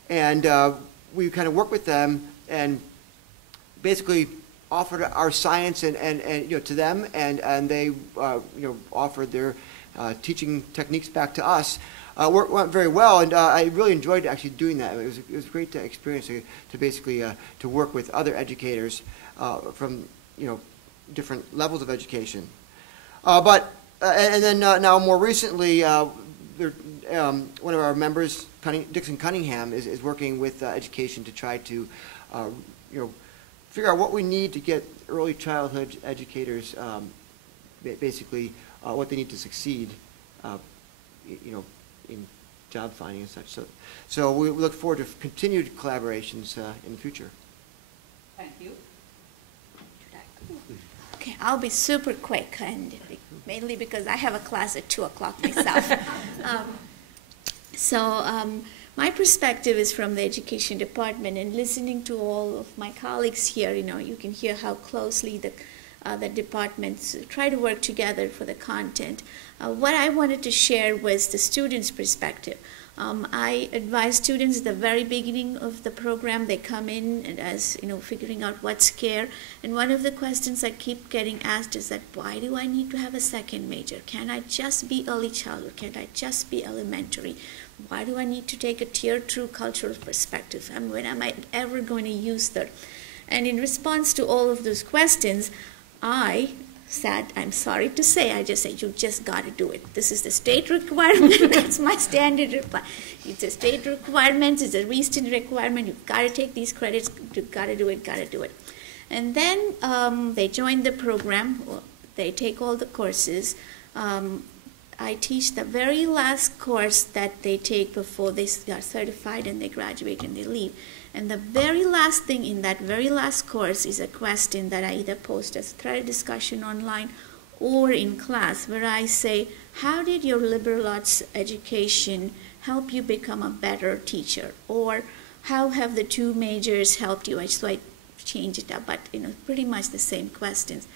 and we kind of worked with them and basically offered our science and to them, and they offered their teaching techniques back to us. Went very well, and I really enjoyed actually doing that. It was a great experience to basically to work with other educators from different levels of education. And then now more recently, one of our members, Dixon Cunningham, is working with education to try to figure out what we need to get early childhood educators basically what they need to succeed in job finding and such. So we look forward to continued collaborations in the future. Thank you. Okay, I'll be super quick, and mainly because I have a class at 2 o'clock myself. My perspective is from the education department, and listening to all of my colleagues here, you can hear how closely the departments try to work together for the content. What I wanted to share was the students' perspective. I advise students at the very beginning of the program. They come in and as figuring out what's care. And one of the questions I keep getting asked is that, why do I need to have a second major? Can I just be early childhood? Can I just be elementary? Why do I need to take a tier 2 cultural perspective? And when am I ever going to use that? And in response to all of those questions, I sad, I'm sorry to say, I just say, you just got to do it. This is the state requirement. That's my standard reply. It's a state requirement. It's a recent requirement. You've got to take these credits. You've got to do it, got to do it. And then they join the program. They take all the courses. I teach the very last course that they take before they are certified and they graduate and they leave. And the very last thing in that very last course is a question that I either post as thread discussion online or in class, where I say, how did your liberal arts education help you become a better teacher? Or how have the two majors helped you? So I change it up, but pretty much the same questions.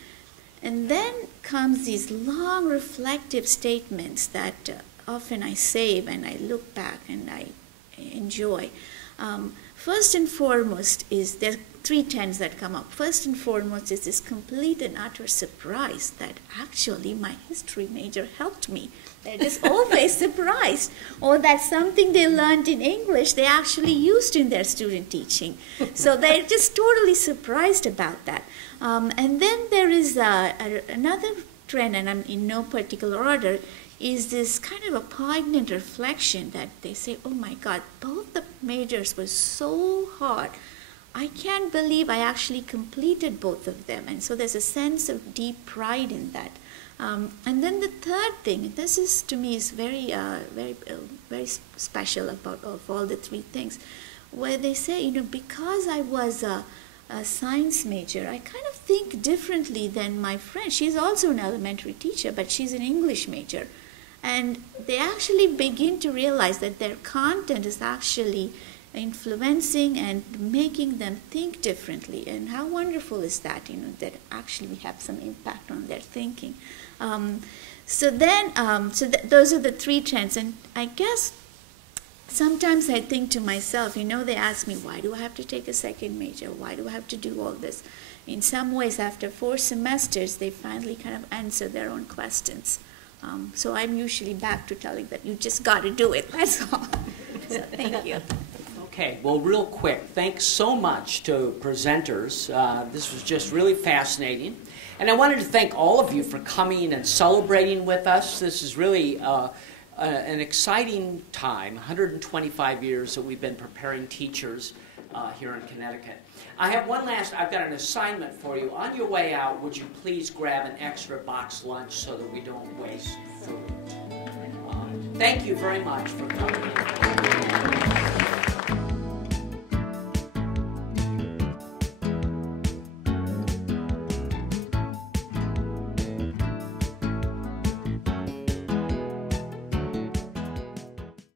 And then comes these long reflective statements that often I save and I look back and I enjoy. First and foremost is, there are three trends that come up. First and foremost is this complete and utter surprise that actually my history major helped me. They're just always surprised. Or that something they learned in English they actually used in their student teaching. So they're just totally surprised about that. And then there is another trend, and I'm in no particular order, is this kind of a poignant reflection that they say, oh my God, both the majors were so hard. I can't believe I actually completed both of them. And so there's a sense of deep pride in that. And then the third thing, this is to me is very special about of all the three things, where they say, because I was a science major, I kind of think differently than my friend. She's also an elementary teacher, but she's an English major. And they actually begin to realize that their content is actually influencing and making them think differently. And how wonderful is that, that actually we have some impact on their thinking. So those are the three trends. And I guess sometimes I think to myself, they ask me, why do I have to take a second major? Why do I have to do all this? In some ways, after 4 semesters, they finally kind of answer their own questions. So I'm usually back to telling them, you just got to do it. That's all. So thank you. Okay, well, real quick, thanks so much to presenters. This was just really fascinating. And I wanted to thank all of you for coming and celebrating with us. This is really an exciting time, 125 years that we've been preparing teachers here in Connecticut. I've got an assignment for you. On your way out, would you please grab an extra box lunch so that we don't waste food? Thank you very much for coming.